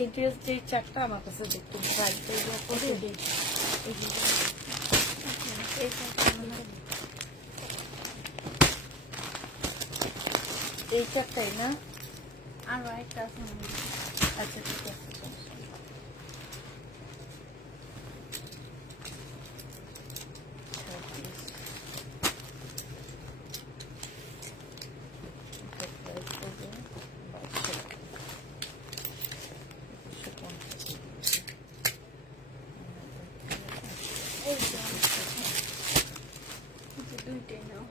এই ড্রেস যে চারটা আমার কাছে দেখতে এই চারটাই না, আর একটা আছে। আচ্ছা ঠিক আছে। দুইটাই নাও।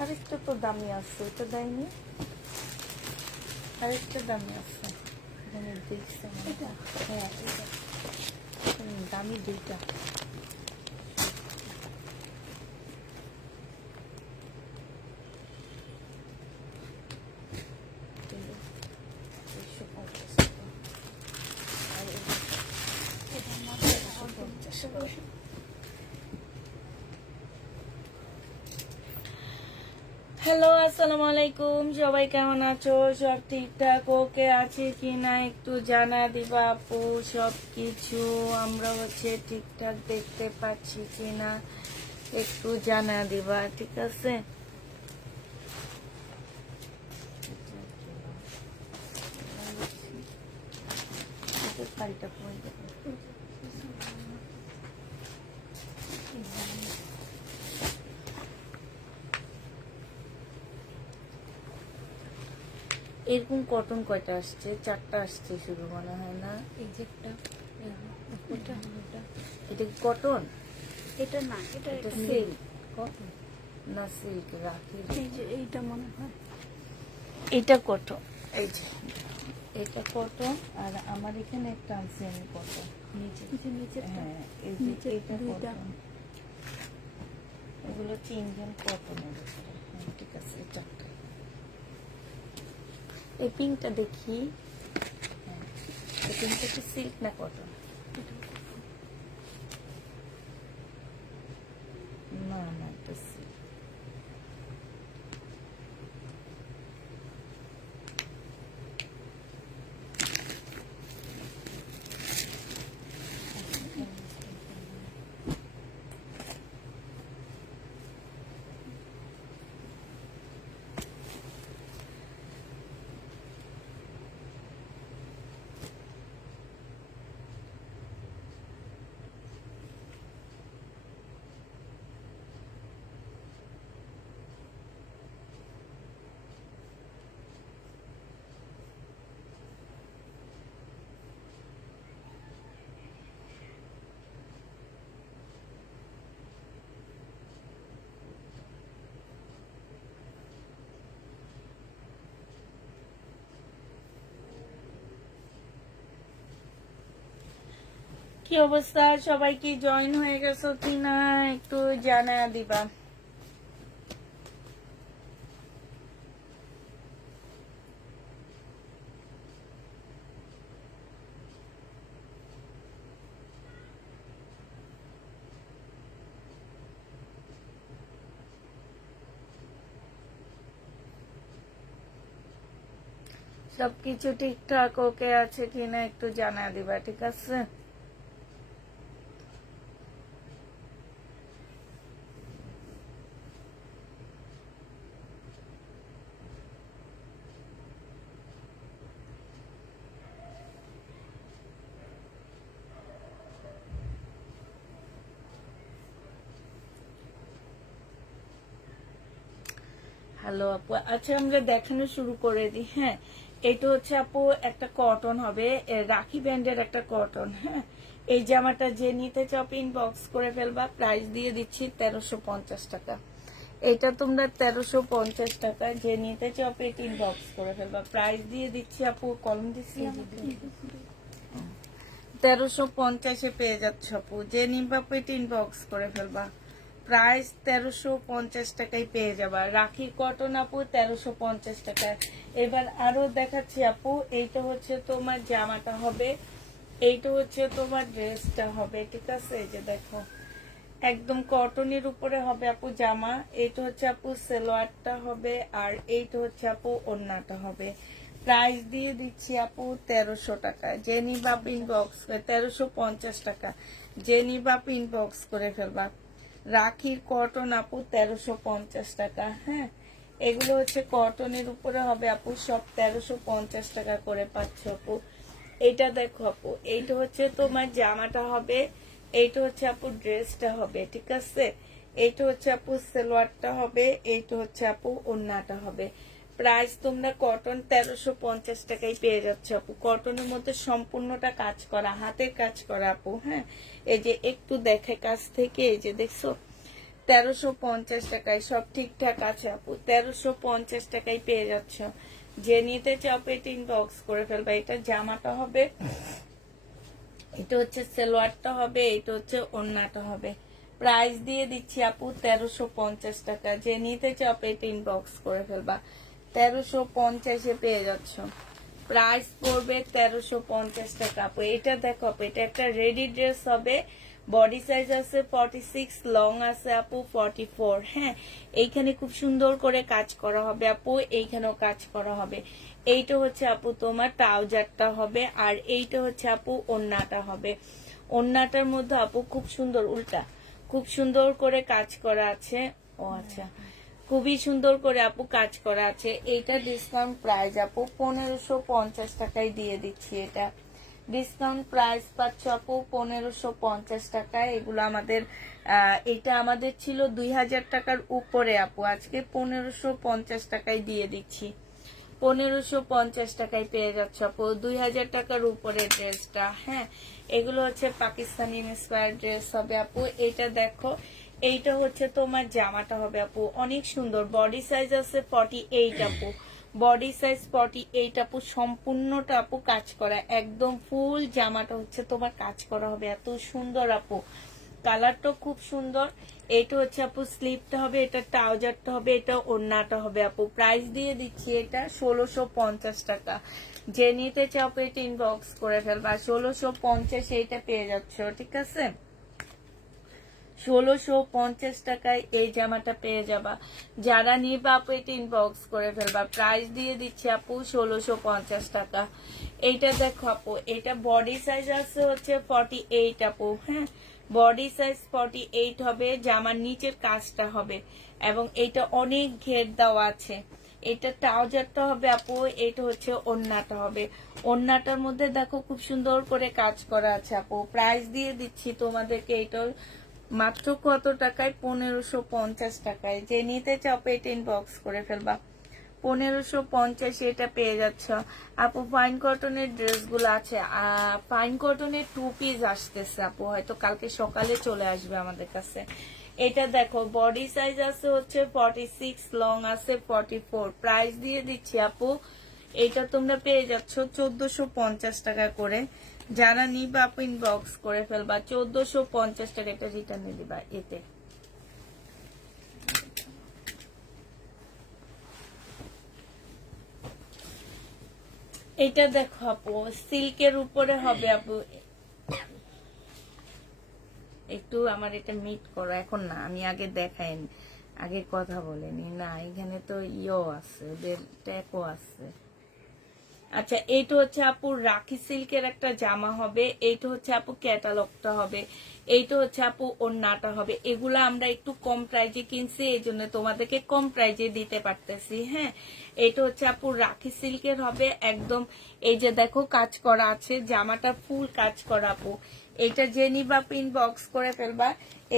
আরেকটা তো দামি আছে, ওটা দেয়নি। আরেকটা দামি আছে, দেখছি হ্যাঁ দামি দুইটা। হ্যালো আসসালামু আলাইকুম, সবাই কেমন আছো? সব ঠিকঠাক ওকে আছে কিনা একটু জানা দিবা আপু। সব কিছু আমরা ঠিকঠাক দেখতে পাচ্ছি কিনা একটু জানা দিবা, ঠিক আছে? পাল্টা পড়ে যাবে। এরকম কটন কয়টা আসছে? চারটা আসছে শুধু মনে হয় না। এই যে একটা, ওটা ওটা। এটা কি কটন? এটা না, এটা এটা একটা সিল্ক। কটন না সিল্ক? রাখি এই যে এইটা মনে হয়। এটা কটন, এই যে এটা কটন। আর আমার এখানে একটা আনছি আমি কটন নিচে। হ্যাঁ এই যে এটা কটন, এগুলো হচ্ছে ইন্ডিয়ান কটনের উপরে। হ্যাঁ ঠিক আছে, এই চারটা। এই পিঙ্কটা দেখি। হ্যাঁ এই পিঙ্কটা কি সিল্ক না কটন? না না এটা সিল্ক। কি অবস্থা? সবাই কি জয়েন হয়ে গেছো কিনা একটু জানা দিবা। সবকিছু ঠিকঠাক ওকে আছে কিনা একটু জানা দিবা, ঠিক আছে? হ্যালো আপু, আচ্ছা আমরা দেখানো শুরু করে দিই। হ্যাঁ এটা হচ্ছে আপু একটা কটন হবে, রাখি ব্যান্ডের একটা কটন। হ্যাঁ এই জামাটা যে নিতে চাও ইনবক্স করে ফেলবা, প্রাইস দিয়ে দিচ্ছি 1350 টাকা। এটা তোমরা 1350 টাকা যে নিতে চাও ইনবক্স করে ফেলবা, প্রাইস দিয়ে দিচ্ছি আপু। কলম দিচ্ছি 1350-এ পেয়ে যাচ্ছ আপু। যে নিবা ইনবক্স করে ফেলবা, প্রাইস 1350 টাকায় পেয়ে যাবা। রাখি কটন আপু 1350 টাকা। এবার আরো দেখাচ্ছি আপু, এইটা হচ্ছে তোমার জামাটা হবে এইটা হচ্ছে তোমার ড্রেসটা হবে, ঠিক আছে? এই যে দেখো একদম কটনের উপরে হবে আপু জামা। এইটা হচ্ছে আপু সালোয়ারটা হবে, আর এইটা হচ্ছে আপু ওড়নাটা হবে। প্রাইস দিয়ে দিচ্ছি আপু 1300 টাকা। যে নিবা ইনবক্স 1350 টাকা। যে নিবা ইনবক্স করে ফেলবা। রাখির কটন আপু 1350 টাকা। হ্যাঁ, এগুলো হচ্ছে কটনের উপরে হবে আপু, সব 1350 টাকা করে পাচ্ছ আপু। এইটা দেখো আপু, এইটা হচ্ছে তোমার জামাটা হবে, এইটা হচ্ছে আপু ড্রেসটা হবে, ঠিক আছে? এইটা হচ্ছে আপু সালোয়ারটা হবে, এইটা হচ্ছে আপু ওড়নাটা হবে। প্রাইস তোমরা কটন 1350 টাকায় পেয়ে যাচ্ছ আপু। কটনের মধ্যে সম্পূর্ণটা কাজ করা, হাতের কাজ করা আপু। হ্যাঁ, এই যে একটু দেখে কাছ থেকে, এই যে দেখছো 1350 টাকায় সব ঠিকঠাক আছে আপু। 1350 টাকায় পেয়ে যাচ্ছ। যে নিতে চাও পেট ইনবক্স করে ফেলবা। এটা জামাটা হবে, এটা হচ্ছে সালোয়ারটা হবে, এটা হচ্ছে ওড়নাটা হবে। প্রাইস দিয়ে দিচ্ছি আপু 1350 টাকা। যে নিতে চাও পেট ইনবক্স করে ফেলবা। 1350-এ পেয়ে যাচ্ছ। প্রাইস পড়বে 1350 টাকা আপু। এটা দেখো আপু, এটা একটা রেডি ড্রেস হবে। বডি সাইজ আছে 46, লং আছে আপু 44। হ্যাঁ, এইখানে খুব সুন্দর করে কাজ করা হবে আপু, এইখানেও কাজ করা হবে। এইটা হচ্ছে আপু তোমার ট্রাউজারটা হবে, আর এইটা হচ্ছে আপু ওড়নাটা হবে। ওড়নাটার মধ্যে আপু খুব সুন্দর, উল্টা খুব সুন্দর করে কাজ করা আছে। ও আচ্ছা, খুবই সুন্দর করে আপু কাজ করা আছে। এইটা ডিসকাউন্ট প্রাইস আপু 1550 টাকায় দিয়ে দিচ্ছি। এটা ডিসকাউন্ট প্রাইস পাচ্ছ আপু 1550 টাকায়। এগুলো আমাদের এটা আমাদের ছিল 2000 টাকার উপরে আপু, আজকে 1550 টাকায় দিয়ে দিচ্ছি। 1550 টাকায় পেয়ে যাচ্ছ আপু 2000 টাকার উপরে ড্রেসটা। হ্যাঁ, এগুলো হচ্ছে পাকিস্তানি ইন্সপায়ার ড্রেস হবে আপু। এইটা দেখো, এইটা হচ্ছে তোমার জামাটা হবে আপু, অনেক সুন্দর। বডি সাইজ আছে 48 আপু, বডি সাইজ 48 আপু। সম্পূর্ণটা আপু কাজ করা, একদম ফুল জামাটা হচ্ছে তোমার কাজ করা হবে, এত সুন্দর আপু। কালারটা খুব সুন্দর। এটা হচ্ছে আপু স্লিপটা হবে, এটা ট্রাউজারটা হবে, এটা ওড়নাটা হবে আপু। প্রাইস দিয়ে দিচ্ছি এটা 1650 টাকা। যে নিতে চাও পেট ইনবক্স করে ফেলবা। 1650 এইটা পেয়ে যাচ্ছ, ঠিক আছে? 1650 টাকায় এই জামাটা পেয়ে যাবা। যারা নিবা আপু এটা ইনবক্স করে ফেলবা। প্রাইস দিয়ে দিচ্ছি আপু 1650 টাকা। এইটা দেখো আপু, এটা বডি সাইজ আছে হচ্ছে 48 আপু। হ্যাঁ, বডি সাইজ 48 হবে। জামার নিচের কাজটা হবে, এবং এটা অনেক ঘের দেওয়া আছে। এটা ট্রাউজারটা হবে আপু, এটা হচ্ছে ওড়নাটা হবে। ওড়নাটার মধ্যে দেখো খুব সুন্দর করে কাজ করা আছে আপু। প্রাইস দিয়ে দিচ্ছি তোমাদেরকে এটা মাত্র কত টাকায়? 1550 টাকায়। যে নিতে চাও পেট ইনবক্স করে ফেলবা। 1550 এটা পেয়ে যাচ্ছ আপু। ফাইন কটনের ড্রেসগুলো আছে, ফাইন কটনের 2 পিস আসতেছে আপু, হয়তো কালকে সকালে চলে আসবে আমাদের কাছে। এটা দেখো, বডি সাইজ আছে হচ্ছে 46, লং আছে 44। প্রাইস দিয়ে দিচ্ছি আপু, এটা তোমরা পেয়ে যাচ্ছ 1450 টাকা করে। যারা নিবা আপু ইনবক্স করে ফেলবা। 1450 টাকা। এটা রিটার্নে দিবা এতে। এটা দেখো আপু, সিল্কের উপরে হবে আপু। একটু আমার এটা মিট করো, এখন না, আমি আগে দেখাই, আগে কথা বলেনি না। এখানে তো ইও আছে, ওদের ট্যাগও আছে। আচ্ছা, এইটা হচ্ছে আপু রাখি সিল্কের একটা জামা হবে। এইটা হচ্ছে আপু ক্যাটালগটা হবে। এইটা হচ্ছে আপু ওড়নাটা হবে। এগুলা আমরা একটু কম প্রাইজে কিনছি, এই জন্য তোমাদেরকে কম প্রাইজে দিতে পারতেছি। হ্যাঁ, এটা হচ্ছে আপু রাখি সিল্কের হবে একদম। এই যে দেখো কাজ করা আছে, জামাটা ফুল কাজ করা আপু। এটা যে নিবা পিন বক্স করে ফেলবা।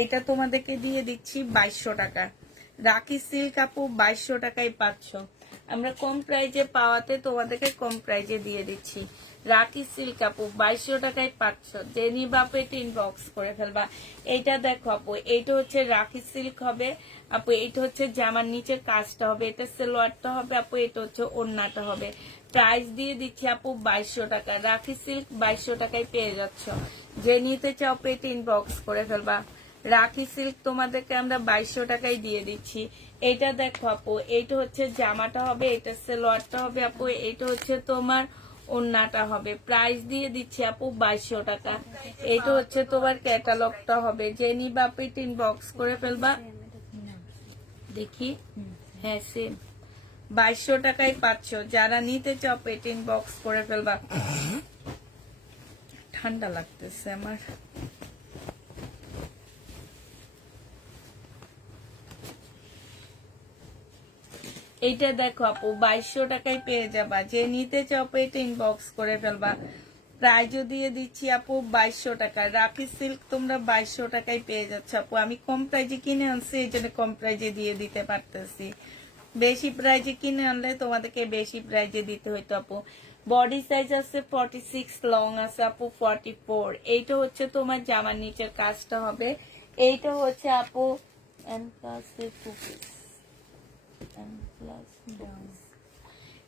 এটা তোমাদেরকে দিয়ে দিচ্ছি 2200 টাকা। রাখি সিল্ক আপু 2200 টাকায় পাচ্ছ। আমরা কম প্রাইজে পাওয়াতে তোমাদেরকে কম প্রাইজে দিয়ে দিচ্ছি। রাখি সিল্ক আপু 2200 টাকায় পাচ্ছ। যে নিবা পেট ইনবক্স করে ফেলবা। এইটা দেখো আপু, এইটা হচ্ছে রাখি সিল্ক হবে আপু। এটা হচ্ছে জামার নিচের কাজটা হবে, এটা সালোয়ারটা হবে আপু, এটা হচ্ছে ওড়নাটা হবে। প্রাইস দিয়ে দিচ্ছি আপু 2200 টাকা। রাখি সিল্ক 2200 টাকায় পেয়ে যাচ্ছ। যে নিতে চাও পেট ইনবক্স করে ফেলবা। রাখি সিল্ক তোমাদেরকে আমরা 2200 টাকায় দিয়ে দিচ্ছি। এটা দেখো আপু, এইটা হচ্ছে জামাটা হবে, এটা সালোয়ারটা হবে আপু, এটা হচ্ছে তোমার ওড়নাটা হবে। প্রাইস দিয়ে দিচ্ছি আপু 2200 টাকা। এইটা হচ্ছে তোমার ক্যাটালগটা হবে, যে নিবা পেট ইনবক্স করে ফেলবা। দেখি, হ্যাঁ সেম 2200 টাকায় পাচ্ছ। যারা নিতে চাও পেট ইনবক্স করে ফেলবা। ঠান্ডা লাগতেছে আমার। এইটা দেখো আপু 2200 টাকায় পেয়ে যাবা। যে নিতে চাও পেট ইনবক্স করে ফেলবা। প্রাইজও দিয়ে দিচ্ছি আপু 2200 টাকা। রাফি সিল্ক তোমরা 2200 টাকায় পেয়ে যাচ্ছ আপু। আমি কম প্রাইজে কিনে আনছি, এই জন্য কম প্রাইজে দিয়ে দিতে পারতেছি। বেশি প্রাইজে কিনে আনলে তোমাদেরকে বেশি প্রাইজে দিতে হইতো আপু। বডি সাইজ আছে 46, লং আছে আপু 44। এইটা হচ্ছে তোমার জামার নিচের কাজটা হবে। এইটা হচ্ছে আপু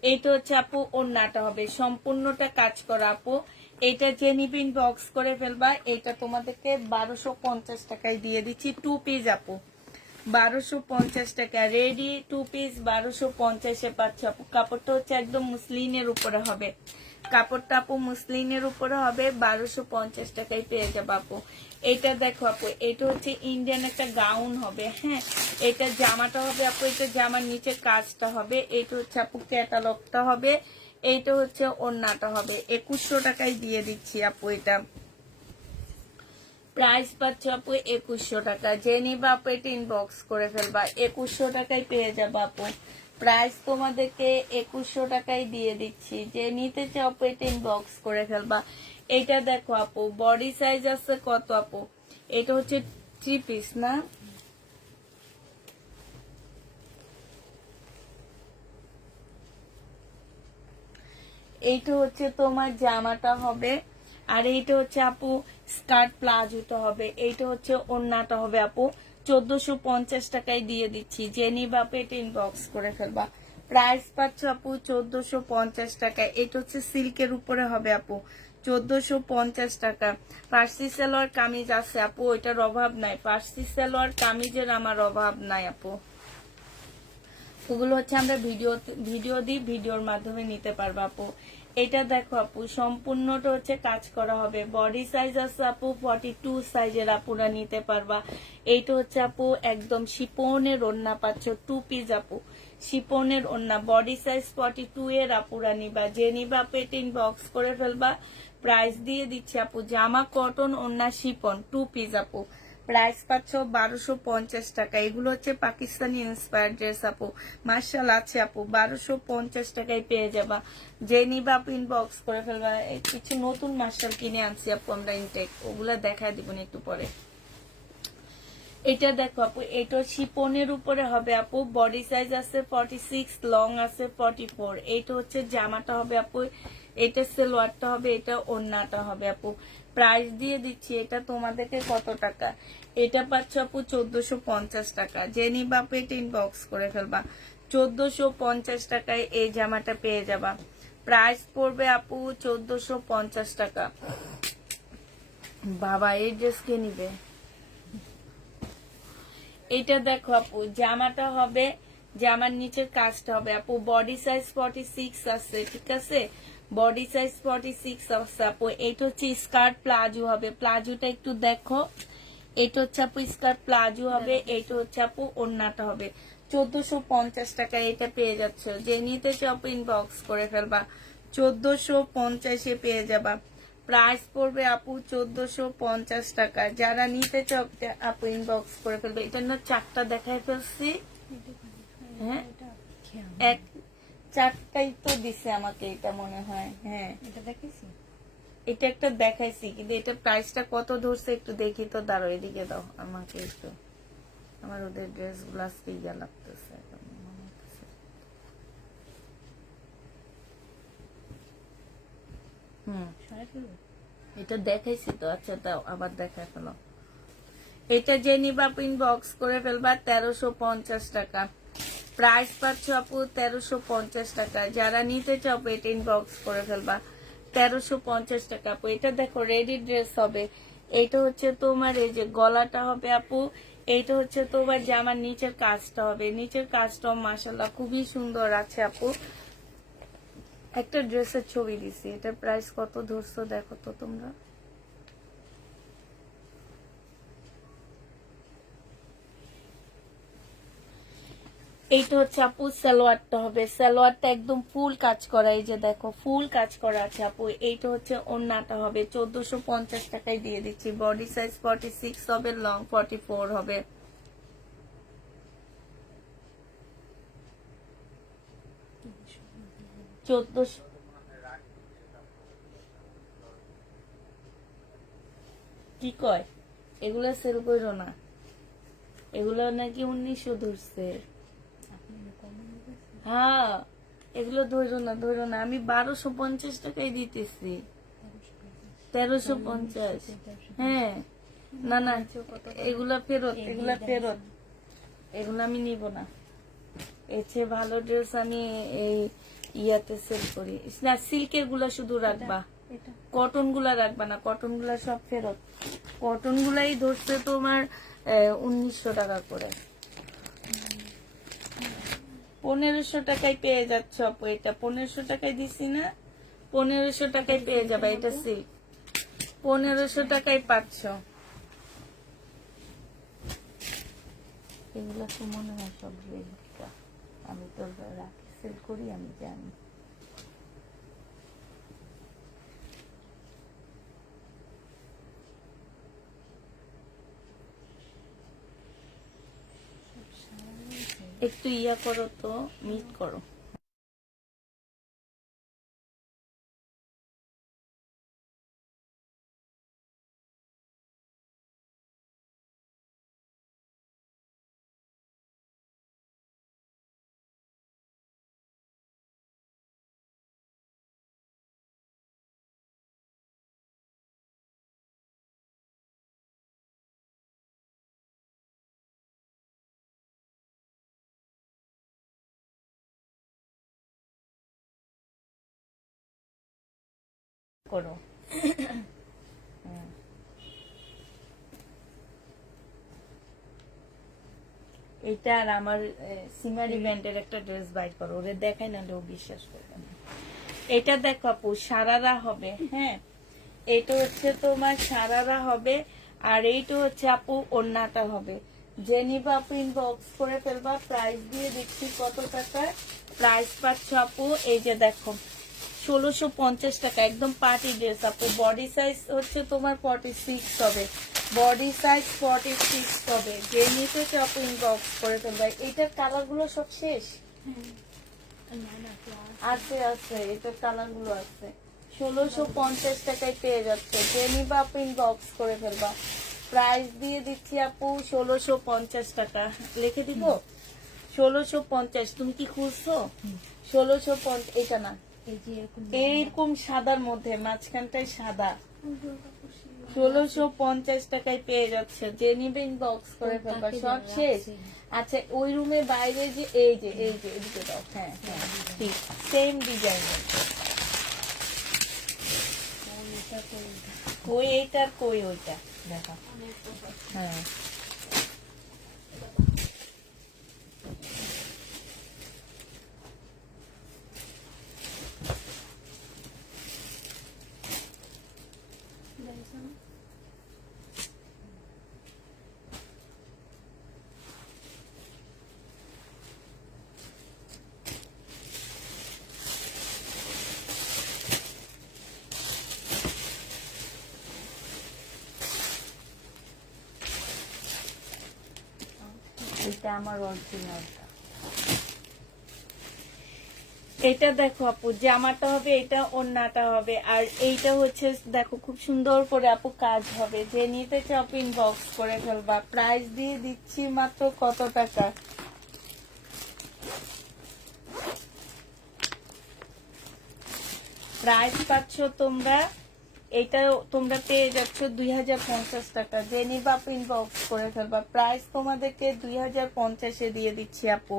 এইটা হচ্ছে আপু ওড়নাটা হবে, সম্পূর্ণটা কাজ করা আপু। এটা যে নিবিন বক্স করে ফেলবা। এটা তোমাদেরকে 1250 টাকায় দিয়ে দিচ্ছি। 2 পিস আপু 1250 টাকা। রেডি 2 পিস 1250-এ পাচ্ছ আপু। কাপড়টা হচ্ছে একদম মুসলিনের উপরে হবে। কাপড়টা আপু মুসলিনের উপরে হবে। 1250 টাকায় পেয়ে যাবো আপু। এটা দেখো আপু, এটা হচ্ছে ইন্ডিয়ান একটা গাউন হবে। হ্যাঁ, এটা জামাটা হবে আপু। এটা জামার নিচে কাজটা হবে। এটা হচ্ছে আপু ক্যাটালগটা হবে। এইটা হচ্ছে ওড়নাটা হবে। 2100 টাকায় দিয়ে দিচ্ছি আপু। এটা প্রাইস পাচ্ছ আপু 2100 টাকা। যে নিবা আপু এটা ইনবক্স করে ফেলবা। 2100 টাকায় পেয়ে যাবো আপু। প্রাইস তোমাদেরকে 2100 টাকায় দিয়ে দিচ্ছি। যে নিতে চাও আপু এটা ইনবক্স করে ফেলবা। এটা দেখো আপু, বডি সাইজ আছে কত আপু? এটা হচ্ছে 3 পিস না? এইটা হচ্ছে তোমার জামাটা হবে। আর এইটা হচ্ছে আপু স্কার্ট প্লাজোটা হবে। এইটা হচ্ছে ওড়নাটা হবে আপু। 1450 টাকায় দিয়ে দিচ্ছি। যে নিবা পেট ইনবক্স করে ফেলবা। প্রাইস পাচ্ছ আপু 1450 টাকায়। এটা হচ্ছে সিল্কের উপরে হবে আপু। 1450 টাকা। ফার্সি সালোয়ার কামিজ আছে আপু, ওইটার অভাব নাই। ফার্সি সালোয়ার কামিজের আমার অভাব নাই আপু। ওগুলো হচ্ছে আমরা ভিডিও দিই, ভিডিওর মাধ্যমে নিতে পারবো আপু। এটা দেখো আপু, সম্পূর্ণটা হচ্ছে কাজ করা হবে। বডি সাইজ আছে আপু 42 সাইজের আপুরা নিতে পারবা। এইটা হচ্ছে আপু একদম শিপনের ওড়না পাচ্ছ। 2 পিস আপু শিপনের ওড়না। বডি সাইজ 42 এর আপুরা নিবা। যে নিবা পেট ইনবক্স করে ফেলবা। প্রাইস দিয়ে দিচ্ছে আপু, জামা কটন, ওড়না শিপন, 2 পিস আপু। প্রাইস পাচ্ছ 1250 টাকা। এগুলো হচ্ছে পাকিস্তানি ইন্সপায়ার্ড ড্রেস আপু। মার্শাল আছে আপু। 1250 টাকায় পেয়ে যাবা। যে নিবা আপু ইনবক্স করে ফেলবা। কিছু নতুন মার্শাল কিনে আনছি আপু আমরা ইনটেক, ওগুলা দেখা দিব না একটু পরে। এটা দেখো আপু, এটা শিপনের উপরে হবে আপু। বডি সাইজ আছে 46, লং আছে 44। এইটা হচ্ছে জামাটা হবে আপু। এটা সালোয়ারটা হবে। এটা ওড়নাটা হবে আপু। প্রাইস দিয়ে দিচ্ছি এটা তোমাদেরকে কত টাকা? এটা পাচ্ছ আপু 1450 টাকা। যে নিবা আপু এটা ইনবক্স করে ফেলবা। 1450 টাকায় এই জামাটা পেয়ে যাবা। প্রাইস পড়বে আপু 1450 টাকা। বাবা, এই ড্রেস কে নিবে? এটা দেখো আপু, জামাটা হবে, জামার নিচের কাজটা হবে আপু। বডি সাইজ 46 আছে, ঠিক আছে? বডি সাইজ 46 আছে আপু। এটা হচ্ছে স্কার্ট প্লাজো হবে। প্লাজোটা একটু দেখো। এটা হচ্ছে আপু স্কার্ট প্লাজো হবে। এটা হচ্ছে আপু ওড়নাটা হবে। 1450 টাকা এটা পেয়ে যাচ্ছ। যে নিতে চাও আপু ইনবক্স করে ফেলবা। 1450-এ পেয়ে যাবা। প্রাইস পড়বে আপু 1450 টাকা। যারা নিতে চাও আপু ইনবক্স করে ফেলবে। এটা না 4টা দেখায় ফেলছি। হ্যাঁ, এক 4টাই তো দিছে আমাকে, এটা মনে হয়। হ্যাঁ, এটা দেখেছি। এটা একটা দেখাইছি, কিন্তু এটা প্রাইসটা কত ধরছে একটু দেখি তো। দাঁড়ো, এদিকে দাও আমাকে একটু। আমার ওদের ড্রেস গুলো আজকে ইয়া লাগতেছে। এটা দেখাইছি তো। আচ্ছা দাও, আবার দেখাই ফেলো। এটা যে নিবা ইনবক্স করে ফেলবা। 1350 টাকা। প্রাইস পাচ্ছ আপু 1350 টাকা। যারা নিতে চাও এটা ইনবক্স করে ফেলবা। 1350 টাকা আপু। এটা দেখো রেডি ড্রেস হবে। এটা হচ্ছে তোমার এই যে গলাটা হবে আপু। এইটা হচ্ছে তোমার জামার নিচের কাজটা হবে। নিচের কাজটাও মাশাআল্লাহ খুবই সুন্দর আছে আপু। একটা ড্রেসের ছবি দিছি, এটার প্রাইস কত ধরছো দেখো তো তোমরা। এইটা হচ্ছে আপু সালোয়ারটা হবে, সালোয়ারটা একদম ফুল কাজ করা, এই যে দেখো ফুল কাজ করা আছে আপু। এইটা হচ্ছে ওড়নাটা হবে, 1450 টাকায় দিয়ে দিচ্ছি। বডি সাইজ 46 হবে, লং 44 হবে। চোদ্দশো কি কয়, এগুলা সেল করো না, এগুলো নাকি 1900 ধরছে। হ্যাঁ, এগুলো ধরো না, আমি 1250 টাকায় দিতেছি। 1350। হ্যাঁ, না না, এগুলা ফেরত, এগুলা ফেরত, এগুলো আমি নিব না। এর চেয়ে ভালো ড্রেস আমি এই ইয়াতে সেল করি না। সিল্কের গুলা শুধু রাখবা, এটা কটন গুলা রাখবা না, কটন গুলা সব ফেরত। কটন গুলাই ধরছে তোমার 1900 টাকা করে। 1500 টাকায় পেয়ে যাচ্ছ আপু, এটা 1500 টাকায় দিছি না, 1500 টাকায় পেয়ে যাবে এটা সিল্ক, 1500 টাকায় পাচ্ছ। এগুলো তো মনে হয় সব রেপ্লিকা, আমি তো রাখি সেল করি, আমি জানি। একটু ইয়া করো তো, মিট করো। করো এটা আর আমার সিমারি ব্যান্ডের একটা ড্রেস বাই করো, ওরে দেখাই না, ও বিশ্বাস করবে না। এটা দেখো আপু সারারা হবে, হ্যাঁ, এটা হচ্ছে তোমার সারারা হবে, আর এইটা হচ্ছে আপু ওড়নাটা হবে। যে নিবা আপু ইনবক্স করে ফেলবা, প্রাইস দিয়ে দিচ্ছি কত টাকা প্রাইস পাচ্ছ আপু, এই যে দেখো 1650 টাকা, একদম পার্টি ড্রেস আপু। বডি সাইজ হচ্ছে তোমার 46 হবে, বডি সাইজ 46 হবে। যে নিতে চাও আপু ইনবক্স করে ফেলবা। এইটার কালার গুলো সব শেষ আছে, আছে, এটার কালার গুলো আছে। 1650 টাকায় পেয়ে যাচ্ছে, যে নিবা আপু ইনবক্স করে ফেলবা। প্রাইস দিয়ে দিচ্ছি আপু 1650 টাকা, লিখে দিব 1650। তুমি কি খুঁজছো? 1650, এটা না, এইরকম সাদার মধ্যে মাঝখানটায় সাদা, 1650 টাকায় পেয়ে যাচ্ছে। যে নিবে ইনবক্স করে ফেলবা, সব শেষ। আচ্ছা, ওই রুমের বাইরে যে এই যে এদিকে দাও, হ্যাঁ হ্যাঁ ঠিক, সেম ডিজাইনের। কই এইটার, কই ওইটা দেখা, হ্যাঁ এটা আমার অরিজিনালটা। এটা দেখো আপু জামাটা হবে, এটা ওড়নাটা হবে, আর এইটা হচ্ছে দেখো খুব সুন্দর করে আপু কাজ হবে। যে নিতে চাও ইনবক্স করে ফেলবা। প্রাইস দিয়ে দিচ্ছি মাত্র কত টাকা, প্রাইস পাচ্ছ তোমরা, এটা তোমরা পেয়ে যাচ্ছ 2050 টাকা। যে নিবা আপু ইনবক্স করে ফেলবা। প্রাইস তোমাদেরকে 2050-এ দিয়ে দিচ্ছি আপু,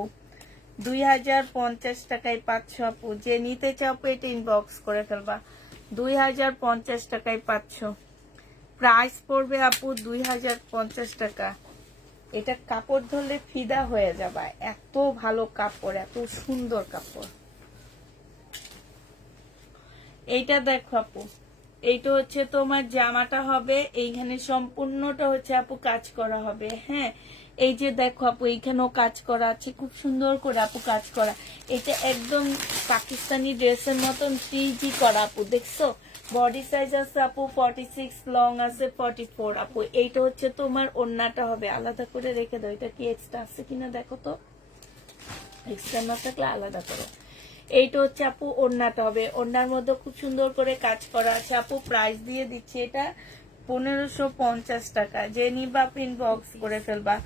2050 টাকায় পাচ্ছ আপু। যে নিতে চাও এটা ইনবক্স করে ফেলবা, 2050 টাকায় পাচ্ছ। প্রাইস পড়বে আপু 2050 টাকা। এটা কাপড় ধরলে ফিদা হয়ে যাবে, এত ভালো কাপড়, এত সুন্দর কাপড়। এইটা দেখো আপু, এইটা হচ্ছে তোমার জামাটা হবে, এইখানে সম্পূর্ণটা হচ্ছে আপু কাজ করা হবে। হ্যাঁ, এই যে দেখো আপু, এইখানেও কাজ করা আছে, খুব সুন্দর করে আপু কাজ করা। এটা একদম পাকিস্তানি ড্রেসের মতন 3G করা আপু, দেখছো? বডি সাইজ আছে আপু 46, লং আছে 44 আপু। এইটা হচ্ছে তোমার ওড়নাটা হবে, আলাদা করে রেখে দাও। এটা কি এক্সট্রা আছে কিনা দেখো তো, এক্সট্রা না থাকলে আলাদা করো। এইটা হচ্ছে আপু ওড়নাটা হবে, ওড়নার মধ্যে খুব সুন্দর করে কাজ করা আছে আপু। প্রাইস দিয়ে দিচ্ছি এটা 1550 টাকা। যে নিবা পিন বক্স করে ফেলবা,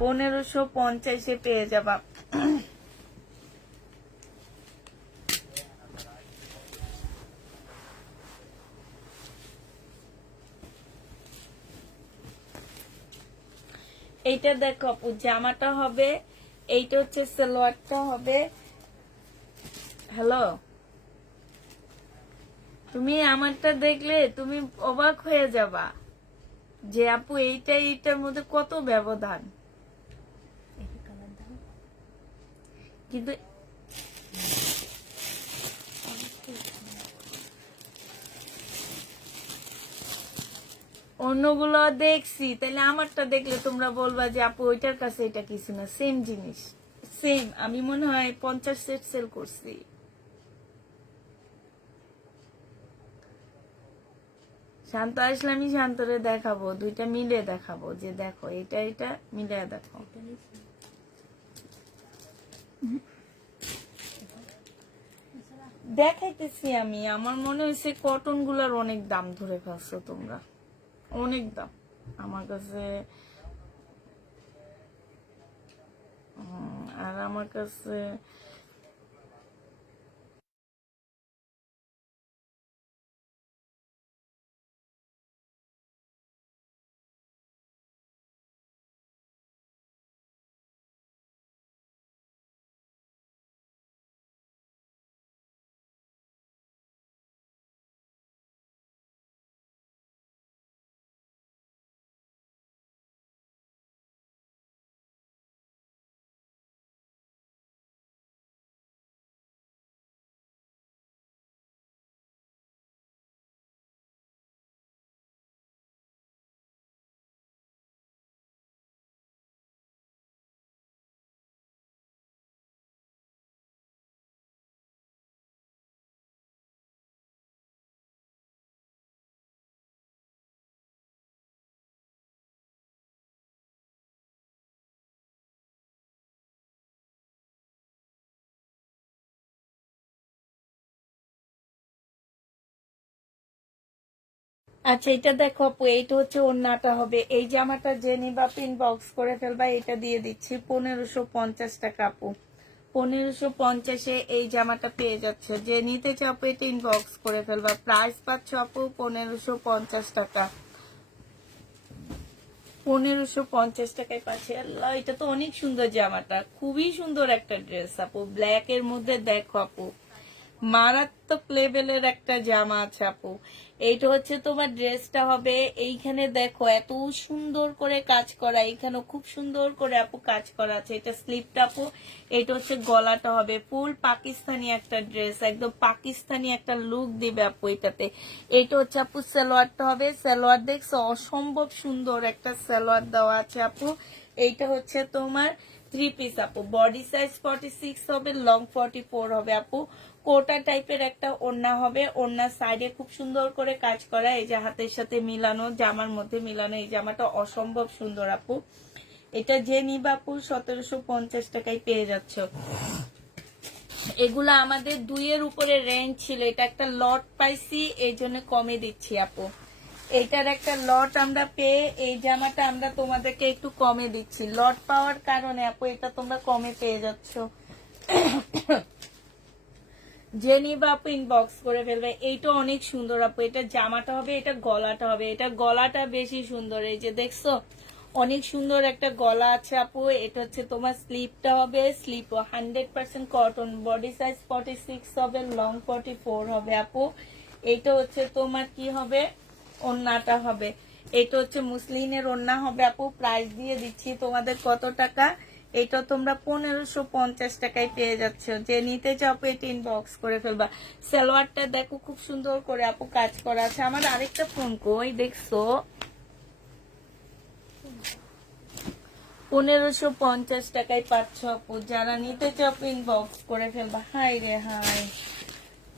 1550 পেয়ে যাবা। এইটা দেখো আপু, জামাটা হবে, এইটা হচ্ছে সালোয়ারটা হবে। হ্যালো, তুমি আমারটা দেখলে তুমি অবাক হয়ে যাবা যে আপু এইটার মধ্যে কত ব্যবধান। কিন্তু অন্যগুলো দেখছি, তাহলে আমারটা দেখলে তোমরা বলবা যে আপু ওইটার কাছে এটা কিছু না, সেম জিনিস, সেম। আমি মনে হয় 50 সেট সেল করছি। শান্ত আসলে আমি শান্তরে দেখাবো, দুইটা মিলে দেখাবো যে দেখো এটা এটা মিলে দেখো। দেখাইতেছি আমি, আমার মনে হয়েছে কটন গুলার অনেক দাম ধরে ফেলছো তোমরা, অনেক দাম আমার কাছে। আর আমার কাছে আচ্ছা, এটা দেখো আপু, এইটা হচ্ছে ওড়নাটা হবে। এই জামাটা যে নিবা পিন বক্স করে ফেলবা, এটা দিয়ে দিচ্ছি 1550 টাকা আপু। 1550 এই জামাটা পেয়ে যাচ্ছে, যে নিতে চাও আপু এটা ইনবক্স করে ফেলবা। প্রাইস পাচ্ছ আপু 1550 টাকা। 1550 টাকায় পাচ্ছে। আল্লাহ, এটা তো অনেক সুন্দর জামাটা, খুবই সুন্দর একটা ড্রেস আপু। ব্ল্যাক এর মধ্যে দেখো আপু, মারাত্মক লেভেলের একটা জামা আছে আপু। এইটা হচ্ছে তোমার ড্রেসটা হবে। এইখানে দেখো এত সুন্দর করে কাজ করা, এইখানে খুব সুন্দর করে আপু কাজ করা আছে। এটা স্লিপটা আপু, এটা হচ্ছে গলাটা হবে। ফুল পাকিস্তানি একটা ড্রেস, একদম পাকিস্তানি একটা লুক দিবে আপু এটাতে। এইটা হচ্ছে আপু সালোয়ারটা হবে। সালোয়ার দেখছো, অসম্ভব সুন্দর একটা সালোয়ার দেওয়া আছে আপু। এইটা হচ্ছে তোমার 3 পিস আপু। বডি সাইজ 46 হবে, লং 44 হবে আপু। কোটা টাইপের একটা ওড়না হবে, ওড়নার সাইডে খুব সুন্দর করে কাজ করা, এই যে হাতের সাথে মিলানো, জামার মধ্যে মিলানো। এই জামাটা অসম্ভব সুন্দর আপু। এটা যে নিবা আপু 1750 টাকায় পেয়ে যাচ্ছ। এগুলা আমাদের 2 এর উপরে রেঞ্জ ছিল, এটা একটা লট পাইছি, এই জন্য কমে দিচ্ছি আপু। এইটার একটা লট আমরা পেয়ে এই জামাটা আমরা তোমাদেরকে একটু কমে দিচ্ছি। লট পাওয়ার কারণে আপু এটা তোমরা কমে পেয়ে যাচ্ছ। যে নিবা আপু ইনবক্স করে ফেলবে। এইটা অনেক সুন্দর আপু, এটা জামাটা হবে, এটা গলাটা হবে। এটা গলাটা বেশি সুন্দর, এই যে দেখছো অনেক সুন্দর একটা গলা আছে আপু। এটা হচ্ছে তোমার স্লিপটা হবে, স্লিপ 100% কটন। বডি সাইজ 46 হবে, লং 44 হবে আপু। এইটা হচ্ছে তোমার কি হবে, ওড়নাটা হবে। এটা হচ্ছে মুসলিনের ওড়না হবে আপু। প্রাইস দিয়ে দিচ্ছি তোমাদের কত টাকা, এটা তোমরা 1550 টাকায় পেয়ে যাচ্ছ। যে নিতে চাও এটা ইনবক্স করে ফেলবা। সালোয়ারটা দেখো খুব সুন্দর করে আপু কাজ করা আছে। আমার আরেকটা ফোন কই দেখছো, 1550 টাকায় পাচ্ছ আপু। যারা নিতে চাও ইনবক্স করে ফেলবা। হাই রে হাই,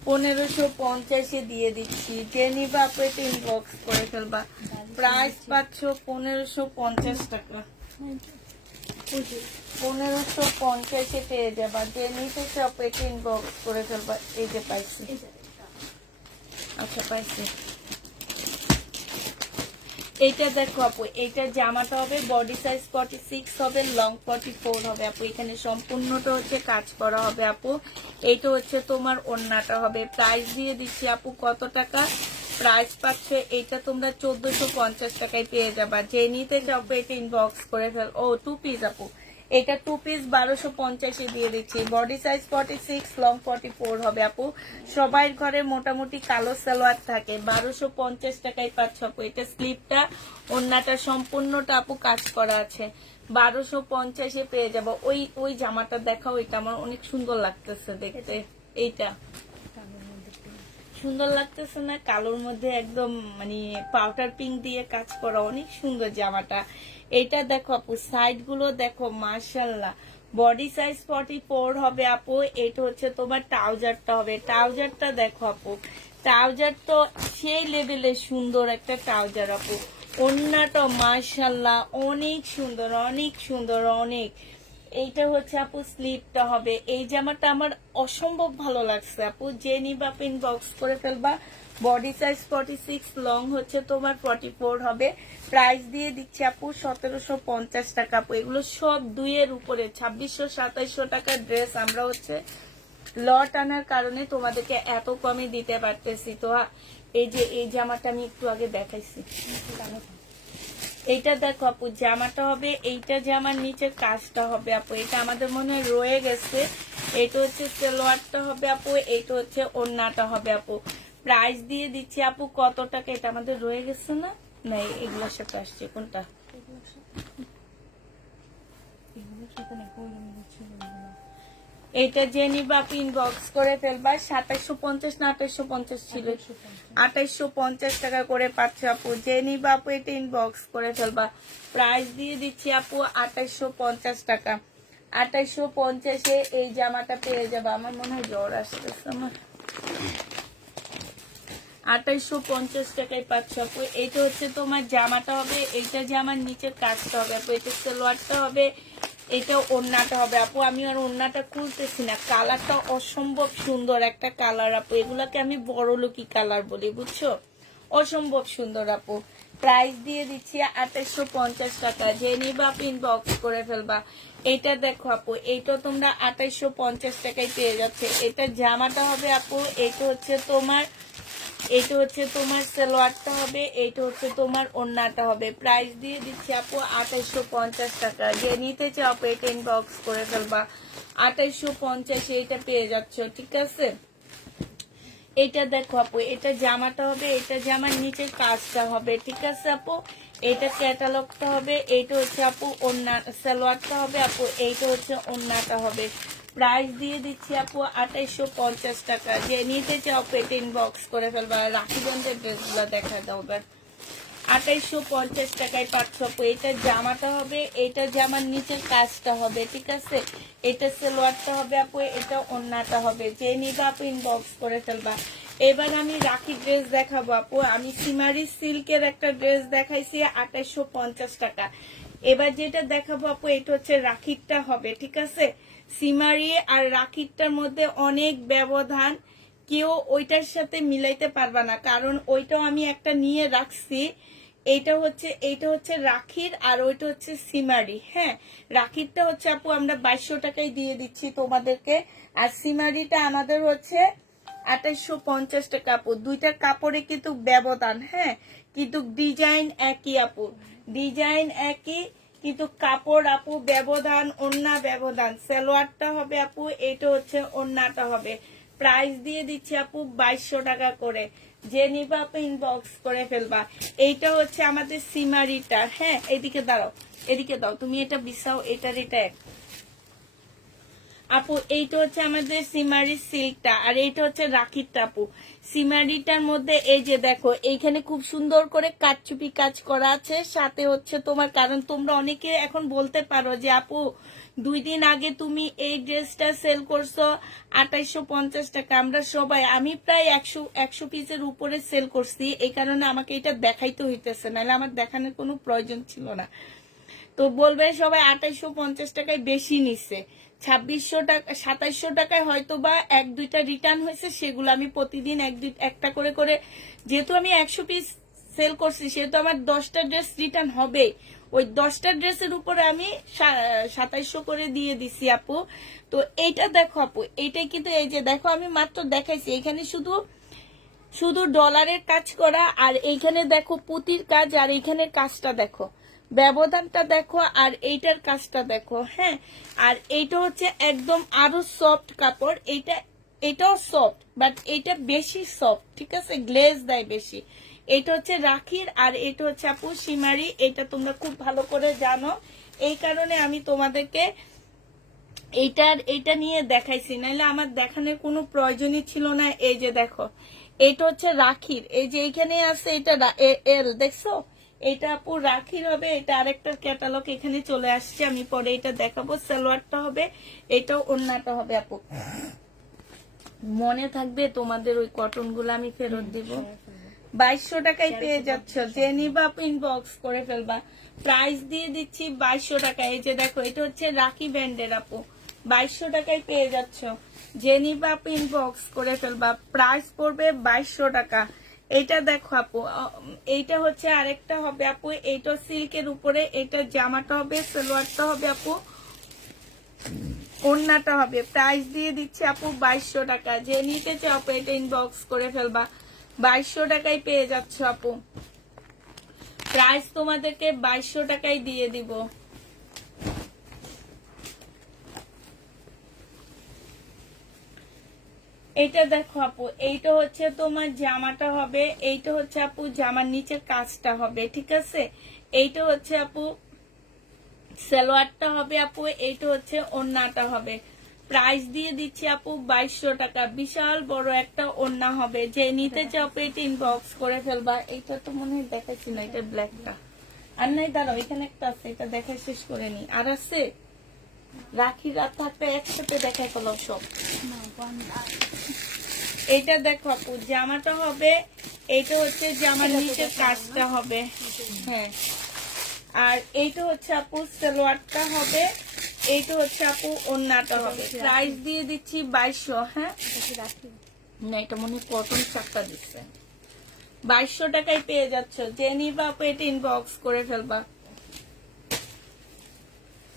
1550 দিয়ে দিচ্ছি। যে নিবা আপু এটা ইনবক্স করে ফেলবা। প্রাইস পাচ্ছ 1550 টাকা। 1550 পেয়ে যাবা। যে নিতে চাও এটা ইনবক্স করে ফেলবা। এই যে পাইছি, আচ্ছা পাইছি। এইটা দেখো আপু, এইটা জামাটা হবে বডি সাইজ 46 হবে, লং 44 হবে আপু। এখানে সম্পূর্ণটা হচ্ছে কাজ করা হবে আপু। এইটা হচ্ছে তোমার ওড়নাটা হবে। প্রাইস দিয়ে দিচ্ছি আপু কত টাকা, প্রাইস পাচ্ছে এইটা তোমরা 1450 টাকায় পেয়ে যাবা। যে নিতে চাও এটা ইনবক্স করে ফেল। ও 2 পিস আপু, এটা 2 পিস 1250 দিয়ে দিচ্ছি। বডি সাইজ 46, লং 44 হবে আপু। সবাই ঘরে মোটামুটি কালো সালোয়ার থাকে। 1250 টাকায় পাচ্ছ আপু। এটা স্লিপটা, ওড়নাটা সম্পূর্ণটা আপু কাজ করা আছে। 1250 পেয়ে যাবো। ওই জামাটা দেখাও, এটা আমার অনেক সুন্দর লাগতেছে দেখতে। এইটা সুন্দর লাগতেছে না, কালোর মধ্যে একদম মানে পাউডার পিঙ্ক দিয়ে কাজ করা, অনেক সুন্দর জামাটা। এটা দেখো আপু, সাইড গুলো দেখো মাশাআল্লাহ। বডি সাইজ 44 হবে আপু। এটা হচ্ছে তোমার ট্রাউজারটা হবে। ট্রাউজারটা দেখো আপু, ট্রাউজার তো সেই লেভেলে সুন্দর একটা ট্রাউজার আপু। ওড়নাটা মাশাআল্লাহ অনেক সুন্দর, অনেক সুন্দর, অনেক। এইটা হচ্ছে আপু স্লিপটা হবে। এই জামাটা আমার অসম্ভব ভালো লাগছে আপু। যে নিবা ইনবক্স করে ফেলবা। বডি সাইজ 46, লং হচ্ছে তোমার 44 হবে। প্রাইস দিয়ে দিচ্ছি আপু 1750 টাকা আপু। এগুলো সব 2 এর উপরে 2600-2700 টাকার ড্রেস আমরা হচ্ছে লট আনার কারণে তোমাদেরকে এত কমে দিতে পারতেছি। তো এই যে এই জামাটা আমি একটু আগে দেখাইছি, এইটা দেখো আপু জামাটা হবে। এইটা জামার নিচের কাজটা হবে আপু। এটা আমাদের মনে হয় রয়ে গেছে। এটা হচ্ছে সালোয়ারটা হবে আপু। এইটা হচ্ছে ওড়নাটা হবে আপু। প্রাইস দিয়ে দিচ্ছি আপু কত টাকা। এটা আমাদের রয়ে গেছে না, না এগুলোর সাথে আসছে কোনটা, এটা যে নিবা আপনি ইনবক্স করে ফেলবা। 2750 না 2850 ছিল, 2850 টাকা করে পাচ্ছে আপু। যে নিবা আপু এটা ইনবক্স করে ফেলবা। প্রাইস দিয়ে দিচ্ছি আপু 2850 টাকা। 2850 এই জামাটা পেয়ে যাবা। আমার মনে হয় জ্বর আসতেছে আমার। 2850 টাকায় পাচ্ছ আপু। এইটা হচ্ছে তোমার জামাটা হবে। এইটা জামার নিচের কাজটা হবে আপু। এটা সালোয়ারটা হবে, এটা ওড়নাটা হবে আপু। আমি আর ওড়নাটা খুলতেছি না, কালারটা অসম্ভব সুন্দর একটা কালার আপু। এগুলাকে আমি বড়লোকি কালার বলি, বুঝছো, অসম্ভব সুন্দর আপু। প্রাইস দিয়ে দিচ্ছি 2850 টাকা। যে নিবা আপনি ইনবক্স করে ফেলবা। এইটা দেখো আপু, এইটা তোমরা 2850 টাকায় পেয়ে যাচ্ছে। এটা জামাটা হবে আপু। এটা হচ্ছে তোমার সালোয়ারটা হবে। এইটা হচ্ছে তোমার ওড়নাটা হবে। প্রাইস দিয়ে দিচ্ছি আপু 2850 টাকা। যে নিতে চাও আপু এটা ইনবক্স করে ফেলবা। 2850 এটা পেয়ে যাচ্ছ, ঠিক আছে। এটা দেখো আপু, এটা জামাটা হবে। এটা জামার নিচের কাজটা হবে, ঠিক আছে আপু। এটা ক্যাটালগটা হবে। এইটা হচ্ছে আপু ওড়না, সালোয়ারটা হবে আপু। এইটা হচ্ছে ওড়নাটা হবে। প্রাইস দিয়ে দিচ্ছি আপু 2850 টাকা। যে নিতে চাও পেটে ইনবক্স করে ফেলবা। রাখিগঞ্জের ড্রেসগুলো দেখা দাও এবার। 2850 টাকায় পাচ্ছ আপু। এটা জামাটা হবে। এটা জামার নিচের কাজটা হবে, ঠিক আছে। এটা সালোয়ারটা হবে আপু। এটা ওড়নাটা হবে। যে নিবা আপু ইনবক্স করে ফেলবা। এবার আমি রাখি ড্রেস দেখাবো আপু। আমি সিমারি সিল্কের একটা ড্রেস দেখাইছি 2850 টাকা। এবার যেটা দেখাবো আপু, এটা হচ্ছে রাখিরটা হবে, ঠিক আছে। সিমারি আর রাখিরটার মধ্যে অনেক ব্যবধান। কেউ ওইটার সাথে মিলাইতে পারবা না, কারণ ওইটাও আমি একটা নিয়ে রাখছি। এইটা হচ্ছে রাখির, আর ওইটা হচ্ছে সিমারি। হ্যাঁ, রাখিরটা হচ্ছে আপু আমরা 2200 টাকায় দিয়ে দিচ্ছি তোমাদেরকে। আর সিমারিটা আমাদের হচ্ছে 2850 টাকা আপু। দুইটা কাপড়ে কিন্তু ব্যবধান, হ্যাঁ, কিন্তু ডিজাইন একই আপু, ডিজাইন একই, কিন্তু কাপড় আপু ব্যবধান, ওড়না ব্যবধান। সালোয়ারটা হবে আপু, এটা হচ্ছে ওড়নাটা হবে। প্রাইস দিয়ে দিচ্ছি আপু 2200 টাকা করে। যে নিবা আপু ইনবক্স করে ফেলবা। এইটা হচ্ছে আমাদের সিমারিটার। হ্যাঁ, এদিকে দাঁড়াও, এদিকে দাও তুমি, এটা বিছাও, এটার এটা এক। আপু এইটা হচ্ছে আমাদের সিমারি সিল্কটা, আর এইটা হচ্ছে রাখিরটা আপু। সিমারিটার মধ্যে এই যে দেখো এইখানে খুব সুন্দর করে কাটচুপি কাজ করা আছে, সাথে হচ্ছে তোমার, কারণ তোমরা অনেকে এখন বলতে পারো যে আপু 2 দিন আগে তুমি এই ড্রেসটা সেল করছো 2850 টাকা, আমরা সবাই, আমি প্রায় 100 পিসের উপরে সেল করছি, এই কারণে আমাকে এটা দেখাইতে হইতেছে, নাহলে আমার দেখানোর কোনো প্রয়োজন ছিল না। তো বলবে সবাই 2850 টাকায় বেশি নিচ্ছে, 2600 টাকা 2700 টাকায় হয়তো বা 1-2টা রিটার্ন হয়েছে, সেগুলো আমি প্রতিদিন একটা করে করে, যেহেতু আমি 100 পিস সেল করছি সেহেতু আমার 10টা ড্রেস রিটার্ন হবে, ওই 10টা ড্রেসের উপরে আমি 2700 করে দিয়ে দিছি আপু। তো এইটা দেখো আপু, এইটাই কিন্তু এই যে দেখো আমি মাত্র দেখাইছি, এখানে শুধু শুধু ডলারের কাজ করা, আর এইখানে দেখো পুঁতির কাজ, আর এইখানের কাজটা দেখো, ব্যবধানটা দেখো, আর এইটার কাজটা দেখো। হ্যাঁ, আর এইটা হচ্ছে একদম আরো সফট কাপড়, এটাও সফট, বাট এটা বেশি সফট, ঠিক আছে, গ্লেজ দেয় বেশি। এটা হচ্ছে রাখির, আর এটা হচ্ছে আপু সিমারি, এটা তোমরা খুব ভালো করে জানো, এই কারণে আমি তোমাদেরকে এইটা নিয়ে দেখাইছি, নাহলে আমার দেখানোর কোনো প্রয়োজনই ছিল না। এই যে দেখো, এটা হচ্ছে রাখির, এই যে এইখানে আছে এটা এল, দেখছো, এটা আপু রাখির হবে, এটা আরেকটা ক্যাটালগ এখানে চলে আসছে, আমি পরে এটা দেখাবো। সালোয়ারটা হবে, এটাও ওড়নাটা হবে আপু। মনে থাকবে তোমাদের ওই কটন গুলো আমি ফেরত দিব। 2200 টাকায় পেয়ে যাচ্ছ, যে নিবা আপু ইনবক্স করে ফেলবা, প্রাইস দিয়ে দিচ্ছি 2200 টাকা। এই যে দেখো, এটা হচ্ছে রাখি ব্যান্ডের আপু, 2200 টাকায় পেয়ে যাচ্ছ, যে নিবা আপু ইনবক্স করে ফেলবা, প্রাইস পড়বে 2200 টাকা। এটা দেখো আপু, এইটা হচ্ছে আরেকটা হবে আপু, এইটা সিল্কের উপরে, এটা জামাটা হবে, সালোয়ারটা হবে আপু, ওড়নাটা হবে, প্রাইস দিয়ে দিচ্ছে আপু 2200 টাকা। যে নিতে চাও আপু এটা ইনবক্স করে ফেলবা, 2200 টাকায় পেয়ে যাচ্ছ আপু, প্রাইস তোমাদেরকে 2200 টাকায় দিয়ে দিব। এইটা দেখো আপু, এইটা হচ্ছে তোমার জামাটা হবে, এইটা হচ্ছে আপু জামার নিচে কাজটা হবে, ঠিক আছে, এইটা হচ্ছে আপু সালোয়ারটা হবে আপু, এইটা হচ্ছে ওড়নাটা হবে, প্রাইস দিয়ে দিচ্ছি আপু 2200 টাকা। বিশাল বড় একটা ওড়না হবে, যে নিতে চাও পেট ইনবক্স করে ফেলবা। এইটা তো মনে হয় দেখাচ্ছি না, এটা ব্ল্যাকটা আর নাই, দাঁড়াও এখানে একটা আছে, এটা দেখা শেষ করে নি, আর আছে রাখি, রাত থাকতে একসাথে দেখাই ফেলো সব। এইটা দেখো আপু জামাটা হবে, এইটা হচ্ছে জামার নিচের কাজটা হবে, হ্যাঁ, আর এইটা হচ্ছে আপু সালোয়ারটা হবে, এইটা হচ্ছে আপু ওড়নাটা হবে, প্রাইস দিয়ে দিচ্ছি 2200। হ্যাঁ, না এটা মনে হয় কটন চাপটা দিচ্ছে, 2200 টাকায় পেয়ে যাচ্ছ, যে নিবা আপু এটা ইনবক্স করে ফেলবা।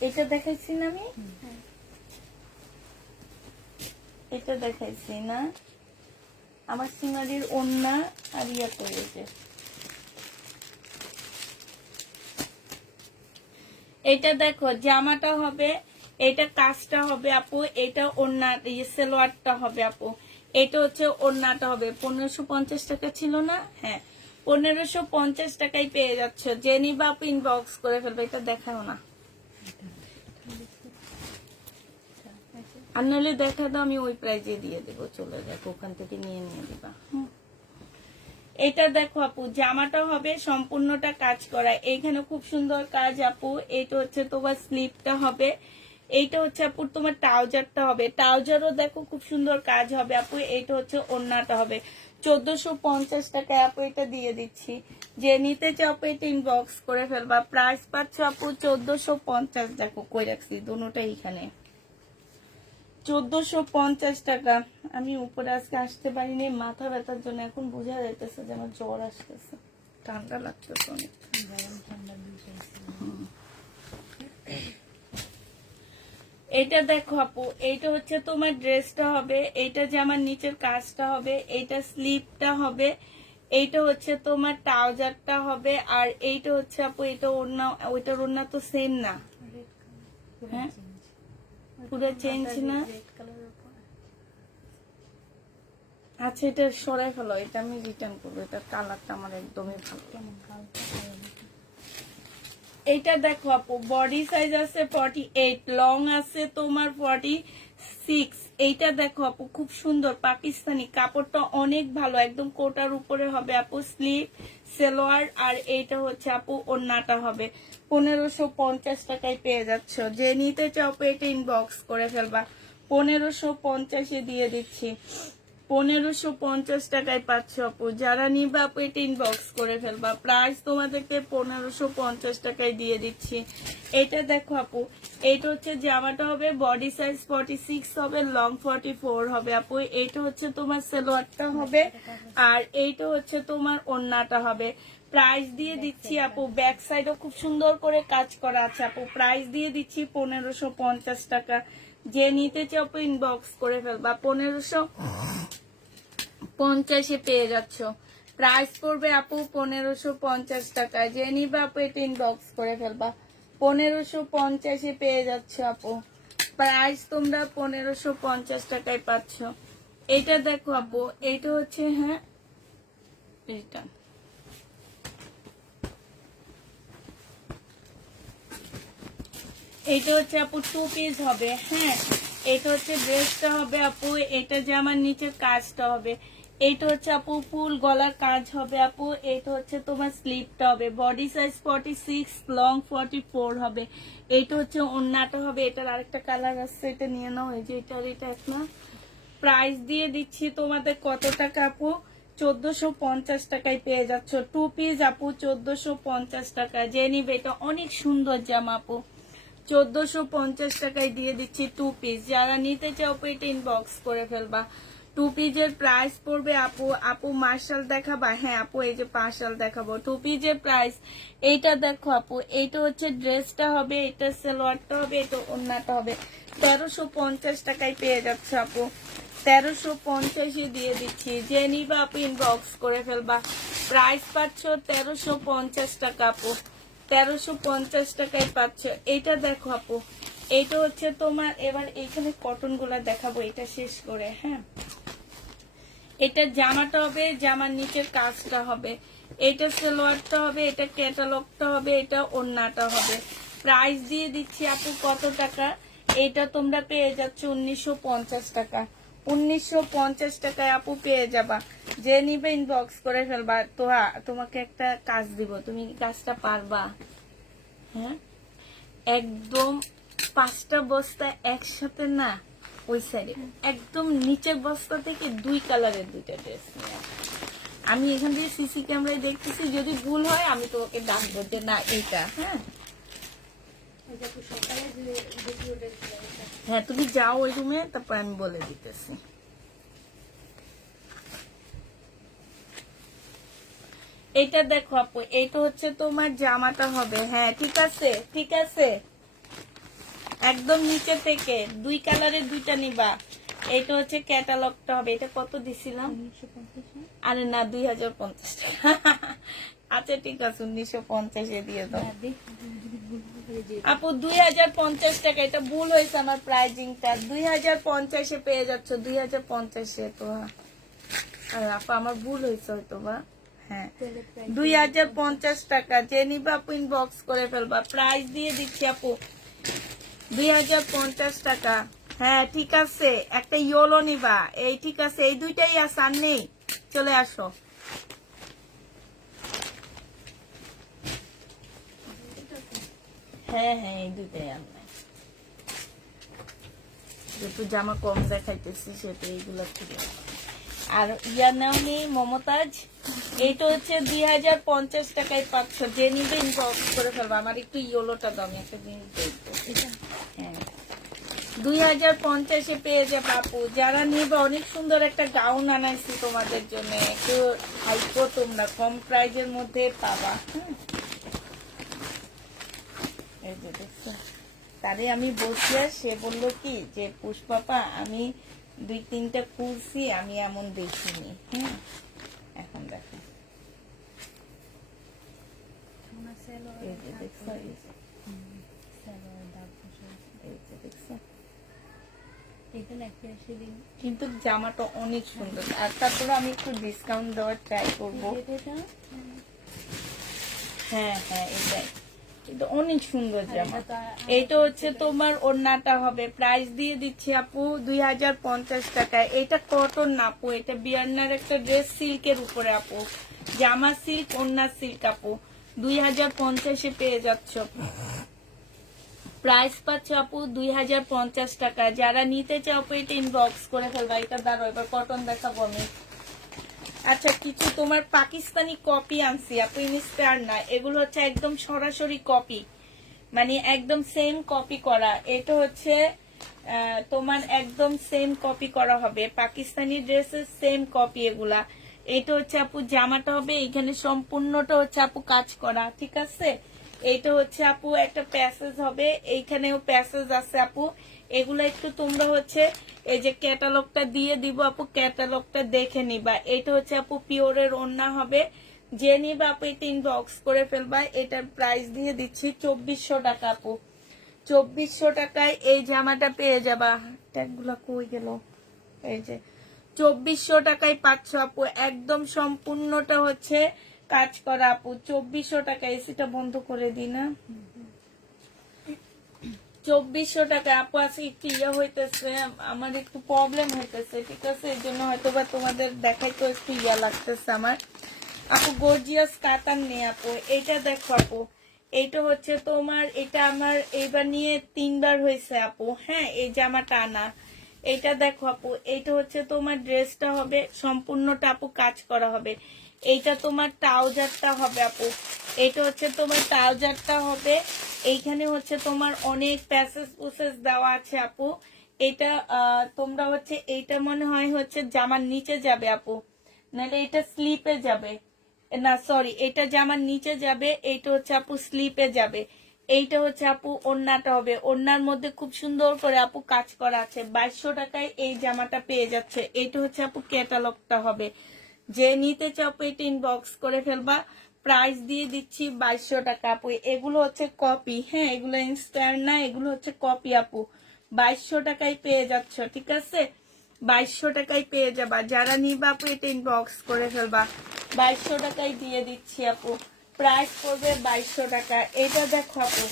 এটা দেখাইছি না আমি, এটা দেখাইছি না, আমার সিনারির ওড়না আর ইয়া করেছে। এটা দেখো জামাটা হবে, এটা কাজটা হবে আপু, এটা ওড়না সালোয়ারটা হবে আপু, এটা হচ্ছে ওড়নাটা হবে। 1550 টাকা ছিল না, হ্যাঁ 1550 টাকায় পেয়ে যাচ্ছ, যে নিবা আপু ইনবক্স করে ফেলবে। এটা দেখাও না, আর নাহলে দেখা দাও, আমি ওই প্রাইজে দিয়ে দেবো, চলে দেখো ওখান থেকে নিয়ে দিবা। এটা দেখো আপু জামাটা হবে সম্পূর্ণটা কাজ করা, এইখানে খুব সুন্দর কাজ আপু। এইটা হচ্ছে তোমার স্লিপটা হবে, এইটা হচ্ছে আপু তোমার ট্রাউজারটা হবে, ট্রাউজারও দেখো খুব সুন্দর কাজ হবে আপু। এইটা হচ্ছে ওড়নাটা হবে, 1450 টাকায় আপু এটা দিয়ে দিচ্ছি, যে নিতে চাও আপু এটা ইনবক্স করে ফেলবা, প্রাইস পাচ্ছ আপু 1450। দেখো কই রাখছি দুটোটাই এখানে, 1450 টাকা। আমি উপরে আজকে আসতে পারিনি মাথা ব্যথার জন্য, এখন বোঝা যাইতেছে যে আমার জ্বর আসতেছে, ঠান্ডা লাগতেছে অনেক। এটা দেখো আপু, এইটা হচ্ছে তোমার ড্রেসটা হবে, এইটা যে আমার নিচের কাজটা হবে, এইটা স্লিপটা হবে, এইটা হচ্ছে তোমার ট্রাউজারটা হবে, আর এইটা হচ্ছে আপু এটা ওড়না, ওইটার ওড়না তো সেম না, হ্যাঁ পুরো চেঞ্জ না। আচ্ছা এটা সরাই ফেলো, এটা আমি রিটার্ন করবো, এটা কালারটা আমার একদমই ভালো। এইটা দেখো আপু, বডি সাইজ আছে 48, লং আছে তোমার 46। এইটা দেখো আপু, খুব সুন্দর পাকিস্তানি, কাপড়টা অনেক ভালো, একদম কোটার উপরে হবে আপু, স্লিভ সেলোয়ার, আর এইটা হচ্ছে আপু ওড়নাটা হবে। 1550 টাকায় পেয়ে যাচ্ছ। যে নিতে চাও এটা ইনবক্স করে ফেলবা। 1550 দিয়ে দিচ্ছি, 1550 টাকায় পাচ্ছ আপু। যারা নিবা আপু এটা ইনবক্স করে ফেলবা। প্রাইস তোমাদেরকে 1550 টাকায় দিয়ে দিচ্ছি। এটা দেখো আপু, এইটা হচ্ছে জামাটা হবে, বডি সাইজ 46 হবে, লং 44 হবে আপু। এইটা হচ্ছে তোমার সালোয়ারটা হবে, আর এইটা হচ্ছে তোমার ওড়নাটা হবে। প্রাইস দিয়ে দিচ্ছি আপু, ব্যাক সাইডও খুব সুন্দর করে কাজ করা আছে আপু। প্রাইস দিয়ে দিচ্ছি 1550 টাকা। যে নিতে চাও আপু ইনবক্স করে ফেলবা। 1550 পেয়ে যাচ্ছ। প্রাইস পড়বে আপু 1550 টাকায়। যে নিবা আপু এটা ইনবক্স করে ফেলবা। 1550 পেয়ে যাচ্ছ আপু। প্রাইস তোমরা 1550 টাকায় পাচ্ছ। এটা দেখো আপু, এইটা হচ্ছে, হ্যাঁ এটা এইটা হচ্ছে আপু 2 পিস হবে। হ্যাঁ, এটা হচ্ছে ড্রেসটা হবে আপু, এটা জামার নিচের কাজটা হবে। এইটা হচ্ছে আপু ফুল গলার কাজ হবে আপু। এইটা হচ্ছে তোমার স্লিভটা হবে, বডি সাইজ 46, লং 44 হবে। এইটা হচ্ছে ওড়নাটা হবে। এটার আরেকটা কালার আছে, এটা নিয়ে নাও। এই যে এটার এটা এক না। প্রাইস দিয়ে দিচ্ছি তোমাদের কত টাকা আপু? 1450 টাকায় পেয়ে যাচ্ছ। 2 পিস আপু 1450 টাকা। যে নিবে এটা অনেক সুন্দর জামা আপু। 1450 টাকায় দিয়ে দিচ্ছি 2 পিস। যারা নিতে চাও এটা ইনবক্স করে ফেলবা। 2 পিসের প্রাইস পড়বে আপু, আপু মার্শাল দেখাবা? হ্যাঁ আপু, এই যে পার্শাল দেখাবো। 2 পিসের প্রাইস এইটা দেখো আপু, এইটা হচ্ছে ড্রেসটা হবে, এটা সালোয়ারটা হবে, এটা ওড়নাটা হবে। 1350 টাকায় পেয়ে যাচ্ছে আপু। 1350 দিয়ে দিচ্ছি। যে নিবা আপু ইনবক্স করে ফেলবা। প্রাইস পাচ্ছ 1350 টাকা আপু। 1350 টাকায় পাচ্ছ। এইটা দেখো আপু, এইটা হচ্ছে তোমার, এবার এইখানে কটন গুলা দেখাবো এটা শেষ করে। হ্যাঁ, এটা জামাটা হবে, জামার নিচের কাজটা হবে, এটা সালোয়ারটা হবে, এটা ক্যাটালগটা হবে, এটা ওড়নাটা হবে। প্রাইস দিয়ে দিচ্ছি আপু কত টাকা? এটা তোমরা পেয়ে যাচ্ছ 1950 টাকা। 1950 টাকায় আপু পেয়ে যাবা। যে নিবে ইনবক্স করে ফেলবা। তো তোমাকে একটা কাজ দিব, তুমি কি কাজটা পারবা? হ্যাঁ, একদম 5টা বস্তা একসাথে না, ওই সাইডে একদম নিচের বস্তা থেকে 2 কালারের 2টা ড্রেস নিয়ে আসো। আমি এখান থেকে সিসি ক্যামেরায় দেখতেছি, যদি ভুল হয় আমি তোমাকে ডাকবো যে না এইটা। হ্যাঁ হ্যাঁ, তুমি যাও ওই রুমে, তারপর আমি বলে দিতেছি। এটা দেখো আপু, এইটা হচ্ছে তোমার জামাটা হবে। হ্যাঁ ঠিক আছে, ঠিক আছে, একদম নিচে থেকে 2 কালারের 2টা নিবা। এটা হচ্ছে ক্যাটালগটা হবে। এটা কত দিছিলাম? আরে না, 2050 টাকা। আচ্ছা ঠিক আছে, 1950 দিয়ে দাও আপু। 2050 টাকা। এটা ভুল হয়েছে আমার প্রাইজিংটা। 2050 পেয়ে যাচ্ছ। 2050 তো আপু আমার ভুল হয়েছে হয়তো বা। হ্যাঁ, 2050 টাকা। যে নিবা আপু ইনবক্স করে ফেলবা। প্রাইস দিয়ে দিচ্ছি আপু 2050 টাকা। হ্যাঁ ঠিক আছে, একটা ইয়োলো নিবা। এই ঠিক আছে, এই 2টাই আছে, আর নেই। চলে আসো। হ্যাঁ হ্যাঁ, এই 2টাই আনবে। যেহেতু জামা কম দেখাইতেছি সেটা এইগুলো ঠিক আছে। আর ইয়া নাও নেই মমতাজ, এইটা হচ্ছে 2050 টাকায় পাচ্ছ। যে নিবে ইনবক্স করে ফেলবা। আমার একটু ইয়োলোটা দাও, আমি একটা জিনিস দেখবো। হ্যাঁ, 2050 পেয়ে যাবে আপু। যারা নিবে, অনেক সুন্দর একটা গাউন আনাইছি তোমাদের জন্য। একটু হাইকো, তোমরা কম প্রাইজের মধ্যে পাবা। এই যে দেখছো, তারে আমি বসলে সে বললো কি যে পুষ্পাপা আমি 2-3টা খুলছি, আমি এমন দেখিনি। এখন দেখো, এই যে দেখছো, দেখছো, কিন্তু জামাটা অনেক সুন্দর। আর তারপরে আমি একটু ডিসকাউন্ট দেওয়ার ট্রাই করবো। হ্যাঁ হ্যাঁ, এটাই এটা অনেক সুন্দর জামা। এটা তো আর- এইটা হচ্ছে তোমার ওড়নাটা হবে, প্রাইস দিয়ে দিচ্ছি আপু 2050 টাকায়। এটা কটন না আপু, এটা বিয়ান্নার একটা ড্রেস, সিল্কের উপরে আপু, জামা সিল্ক, ওড়না সিল্ক আপু। 2050-এ পেয়ে যাচ্ছ। প্রাইস পাচ্ছ আপু 2050 টাকা। যারা নিতে চাও আপু এটা ইনবক্স করে ফেলবা। এটা দাঁড়ো, এবার কটন দেখাবো আমি। আচ্ছা, কিছু তোমার পাকিস্তানি কপি আনছি আপু, ইনস্পায়ার না, এগুলো হচ্ছে একদম সরাসরি কপি, মানে একদম সেম কপি করা। এটা হচ্ছে তোমার একদম সেম কপি করা হবে, পাকিস্তানি ড্রেসের সেম কপি এগুলা। এটা হচ্ছে আপু জামাটা হবে, এখানে সম্পূর্ণটা হচ্ছে আপু কাজ করা, ঠিক আছে। এইটা হচ্ছে আপু একটা প্যাসেজ হবে, এইখানেও প্যাসেজ আছে আপু। এগুলো একটু তোমরা হচ্ছে এই যে ক্যাটালগটা দিয়ে দিব আপু, ক্যাটালগটা দেখে নিবা। এটা হচ্ছে আপু পিওরের ওড়না হবে, যে নিবা আপু এটা ইনবক্স করে ফেলবা। এটার প্রাইস দিয়ে দিচ্ছি 2400 টাকা আপু। 2400 টাকায় এই জামাটা পেয়ে যাবা। ট্যাগগুলা কই গেল? এই যে 2400 টাকায় পাচ্ছ আপু, একদম সম্পূর্ণটা হচ্ছে কাজ করা আপু। 2400 টাকা। এসিটা বন্ধ করে দি না। 2400 টাকা আপু। আছে একটু ইয়ে হইতেছে, আমার একটু প্রবলেম হইতেছে, ঠিক আছে, এই জন্য হয়তো বা তোমাদের দেখাইতে একটু ইয়া লাগতেছে আমার আপু। গর্জিয়াস কাতান নেই আপু। এটা দেখো আপু, এইটা হচ্ছে তোমার, এটা আমার এইবার নিয়ে 3বার হয়েছে আপু, হ্যাঁ, এই জামাটা আনা। এইটা দেখো আপু, এইটা হচ্ছে তোমার ড্রেসটা হবে, সম্পূর্ণটা আপু কাজ করা হবে। এইটা তোমার ট্রাউজারটা হবে আপু, এইটা হচ্ছে তোমার ট্রাউজারটা হবে। এইখানে হচ্ছে তোমার অনেক প্যাসেজ পুসেজ দেওয়া আছে আপু। এটা তোমরা হচ্ছে এইটা মনে হয় হচ্ছে জামার নিচে যাবে আপু, নাহলে এটা স্লিপে যাবে, না সরি, এটা জামার নিচে যাবে, এইটা হচ্ছে আপু স্লিপে যাবে। এইটা হচ্ছে আপু ওড়নাটা হবে, ওড়নার মধ্যে খুব সুন্দর করে আপু কাজ করা আছে। 2200 টাকায় এই জামাটা পেয়ে যাচ্ছে। এইটা হচ্ছে আপু ক্যাটালগটা হবে, যে নিতে চাও আপু এটা ইনবক্স করে ফেলবা। প্রাইস দিয়ে দিচ্ছি 2200 টাকা আপু। এগুলো হচ্ছে কপি, হ্যাঁ, এগুলো ইনস্টার না, এগুলো হচ্ছে কপি আপু। 2200 টাকায় পেয়ে যাচ্ছ, ঠিক আছে, 2200 টাকায় পেয়ে যাবা। যারা নিবা আপু এটা ইনবক্স করে ফেলবা। 2200 টাকায় দিয়ে দিচ্ছি আপু, প্রাইস পড়বে 2200 টাকা। এটা দেখো আপু,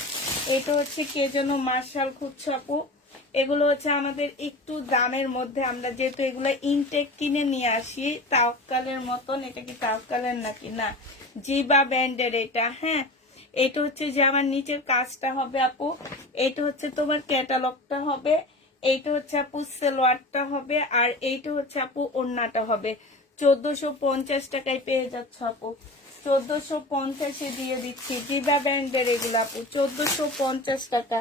এটা হচ্ছে কে যেন মার্শাল খুঁজছো আপু। এগুলো হচ্ছে আমাদের একটু দামের মধ্যে, আমরা যেহেতু এগুলো ইনটেক কিনে নিয়ে আসি, তাওকালের মতন। এটা কি তাওকালের নাকি না, জিবা ব্যান্ডের এটা, হ্যাঁ। এটা হচ্ছে যে আমার নিচের কাজটা হবে আপু, এটা হচ্ছে তোমার ক্যাটালগটা হবে, এইটা হচ্ছে আপু সেলোয়ারটা হবে, আর এইটা হচ্ছে আপু ওড়নাটা হবে। 1450 টাকায় পেয়ে যাচ্ছ আপু, 1450-এ দিয়ে দিচ্ছি। জিবা ব্যান্ডের এগুলো আপু 1450 টাকা।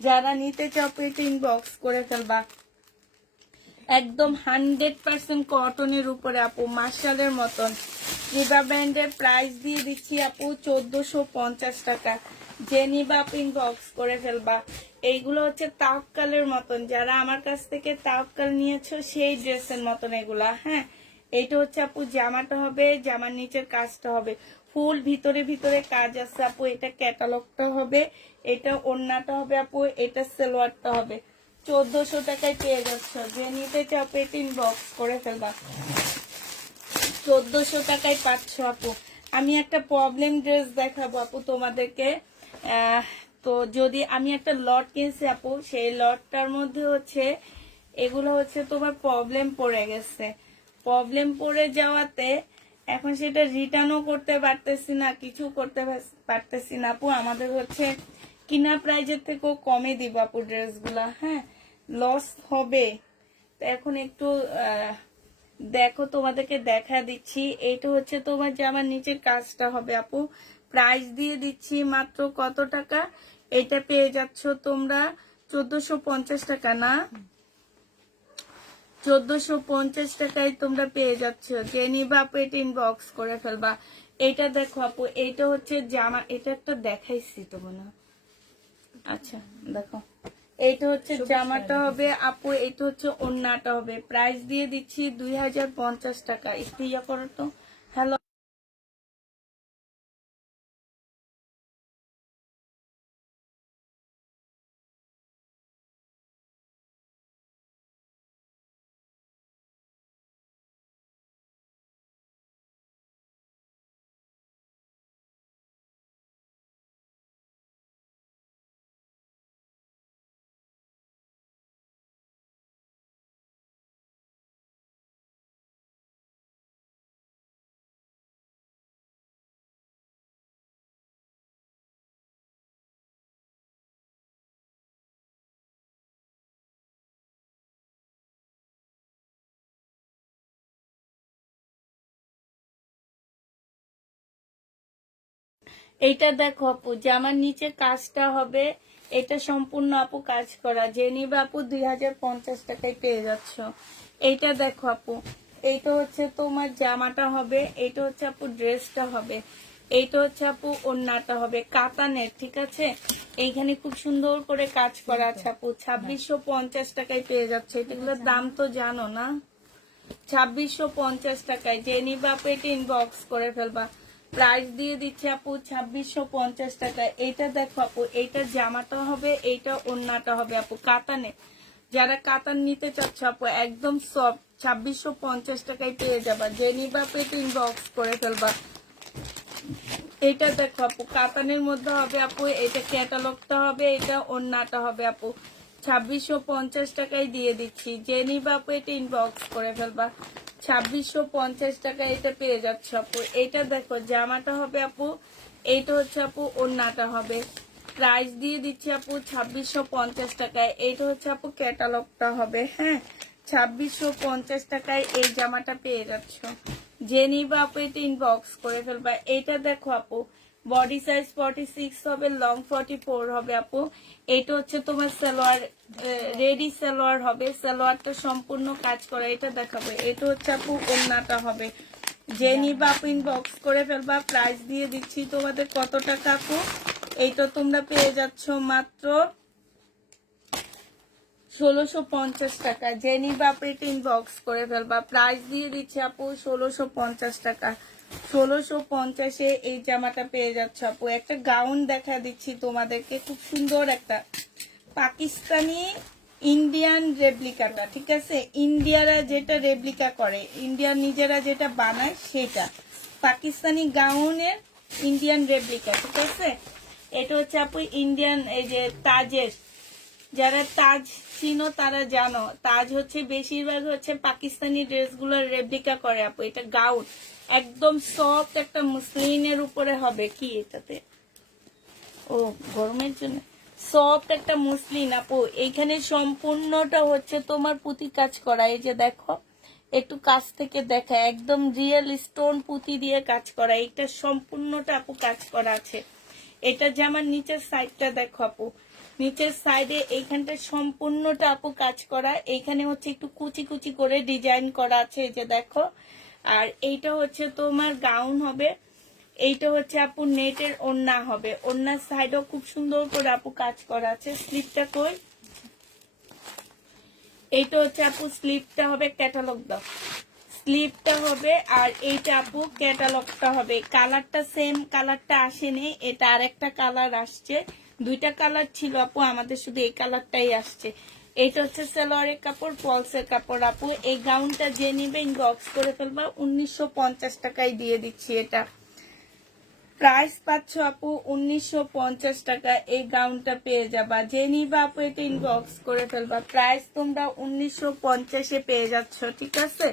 যারা নিতে চাও এটা ইনবক্স করে ফেলবা। একদম 100% কটনের উপরে আপু, মার্শালের মতন। জিবা ব্যান্ডের প্রাইস দিয়ে দিচ্ছি আপু 1450 টাকা। যে নিবা আপু ইনবক্স করে ফেলবা। এইগুলো হচ্ছে তাওয়াক্কালের মতন, যারা আমার কাছ থেকে তাওয়াক্কাল নিয়েছো সেই ড্রেসের মতন এগুলা, হ্যাঁ। এইটা হচ্ছে আপু জামাটা হবে, জামার নিচের কাজটা হবে ফুল ভিতরে ভিতরে কাজ আছে আপু। এটা ক্যাটালগটা হবে, এটা ওড়নাটা হবে আপু, এটা সালোয়ারটা হবে। 1400 টাকায় পেয়ে যাচ্ছ। যে নিতে চাও পেট ইনবক্স করে ফেলবা। 1400 টাকায় পাচ্ছ আপু। আমি একটা প্রবলেম ড্রেস দেখাবো আপু তোমাদেরকে। আহ, তো যদি আমি একটা লট কিনছি আপু, সেই লটটার মধ্যে হচ্ছে এগুলো হচ্ছে তোমার প্রবলেম পড়ে গেছে। প্রবলেম পড়ে যাওয়াতে এখন সেটা রিটার্নও করতে পারতেছি না, কিছু করতে পারতেছি না আপু। আমাদের হচ্ছে কিনা প্রাইজের থেকেও কমে দিব আপু ড্রেসগুলা, হ্যাঁ, লস হবে। তো এখন একটু দেখো, তোমাদেরকে দেখা দিচ্ছি। এইটা হচ্ছে তোমার জামার নিচের কাজটা হবে আপু। প্রাইস দিয়ে দিচ্ছি মাত্র কত টাকা, এটা পেয়ে যাচ্ছ তোমরা 1450 টাকা না, 1450 টাকায় তোমরা পেয়ে যাচ্ছ। যে নিবা আপু এটা ইনবক্স করে ফেলবা। এটা দেখো আপু, এইটা হচ্ছে জামা, এটা একটা দেখাইছি তো মনে হয়। আচ্ছা দেখো, এইটা হচ্ছে জামাটা হবে আপু, এটা হচ্ছে ওড়নাটা হবে। প্রাইস দিয়ে দিচ্ছি 2050 টাকা। একটু ইয়া করো তো। হ্যালো। এইটা দেখো আপু, জামার নিচে কাজটা হবে, এটা সম্পূর্ণ আপু কাজ করা, যে নিবে আপু 2050 টাকায় পেয়ে যাচ্ছ। এইটা দেখো আপু, এইটা হচ্ছে তোমার জামাটা হবে, এইটা হচ্ছে আপু ড্রেসটা হবে, এইটা হচ্ছে আপু ওড়নাটা হবে কাতানের, ঠিক আছে। এইখানে খুব সুন্দর করে কাজ করা আছে আপু, 2650 টাকায় পেয়ে যাচ্ছে। এগুলোর দাম তো জানো না, 2650 টাকায়। যে নিবে আপু এটা ইনবক্স করে ফেলবা। প্রাইস দিয়ে দিচ্ছে আপু 2650 টাকায়। এইটা দেখো আপু, এইটা জামাটা হবে, এইটা ওড়নাটা হবে আপু কাতানে। যারা কাতান নিতে চাচ্ছ আপু একদম সফট, 2650 টাকায় পেয়ে যাবা। যে নিবে আপু এটা ইনবক্স করে ফেলবা। এটা দেখো আপু, কাতানের মধ্যে হবে আপু, এটা ক্যাটালগটা হবে, এটা ওড়নাটা হবে আপু। 2650 টাকায় দিয়ে দিচ্ছি। যে নিবে আপু এটা ইনবক্স করে ফেলবা। 2650 টাকায় এটা পেয়ে যাচ্ছে আপু। এটা দেখো জামাটা হবে আপু, এইটা হচ্ছে আপু ওড়নাটা হবে। প্রাইস দিয়ে দিচ্ছি আপু 2650 টাকায়। এইটা হচ্ছে আপু ক্যাটালগটা হবে, হ্যাঁ। 2650 টাকায় এই জামাটা পেয়ে যাচ্ছ। যে নিবা আপু এটা ইনবক্স করে ফেলবা। এটা দেখো আপু, বডি সাইজ 46 হবে, লং 44 হবে আপু। এটা হচ্ছে তোমার সালোয়ার, রেডি সালোয়ার হবে, সালোয়ারটা সম্পূর্ণ কাজ করা। এটা দেখাবো, এটা হচ্ছে আপু ওড়নাটা হবে। যে নিবা আপু ইনবক্স করে ফেলবা। প্রাইস দিয়ে দিচ্ছি তোমাদের কত টাকা আপু, এইটা তোমরা পেয়ে যাচ্ছ মাত্র 1650 টাকা। যে নিবা আপু এটা ইনবক্স করে ফেলবা। প্রাইস দিয়ে দিচ্ছি আপু 1650 টাকা। 1650-এ এই জামাটা পেয়ে যাচ্ছে আপু। একটা গাউন দেখা দিচ্ছি তোমাদেরকে, খুব সুন্দর একটা পাকিস্তানি ইন্ডিয়ান রেপ্লিকাটা, ঠিক আছে। ইন্ডিয়ারা যেটা রেপ্লিকা করে, ইন্ডিয়া নিজেরা যেটা বানায় সেটা পাকিস্তানি গাউনের ইন্ডিয়ান রেপ্লিকা, ঠিক আছে। এটা হচ্ছে আপু ইন্ডিয়ান, এই যে তাজের, যারা তাজ চিনো তারা জানো, তাজ হচ্ছে বেশিরভাগ হচ্ছে পাকিস্তানি ড্রেসগুলোর রেপ্লিকা করে আপু। এটা গাউন, একদম সফট একটা মুসলিনের উপরে হবে। কি এটাতে, ও গরমের জন্য সফট একটা মুসলিন আপু। এইখানে সম্পূর্ণটা হচ্ছে তোমার পুঁতি কাজ করা। এই যে দেখো, একটু কাছ থেকে দেখা, একদম রিয়েল স্টোন পুঁতি দিয়ে কাজ করা। এটা সম্পূর্ণটা আপু কাজ করা আছে। এটা জামার নিচের সাইডটা দেখো আপু, নিচের সাইডে এইখানটা সম্পূর্ণটা আপু কাজ করা। এইখানে হচ্ছে একটু কুচি কুচি করে ডিজাইন করা আছে, এই যে দেখো। আর এইটা হচ্ছে তোমার গাউন হবে, এইটা হচ্ছে আপু নেটের ওড়না হবে। ওড়নার সাইডও খুব সুন্দর করে আপু কাজ করা আছে। স্লিপটা কই, এইটা হচ্ছে আপু স্লিপটা হবে, ক্যাটালগ দাও। স্লিপটা হবে, আর এইটা আপু ক্যাটালগটা হবে। কালারটা সেম কালারটা আসেনি, এটা আরেকটা কালার আসছে। দুইটা কালার ছিল আপু, আমাদের শুধু এই কালারটাই আসছে। এইটা হচ্ছে সালোয়ারের কাপড়, পলসের কাপড় আপু। এই গাউনটা যে নিবে ইনবক্স করে ফেলবা। 1950 টাকায় দিয়ে দিচ্ছি এটা। প্রাইস পাচ্ছ আপু 1950 টাকা। এই গাউনটা পেয়ে যাবা। যে নিবা আপু এটা ইনবক্স করে ফেলবা। প্রাইস তোমরা 1950-এ পেয়ে যাচ্ছ, ঠিক আছে।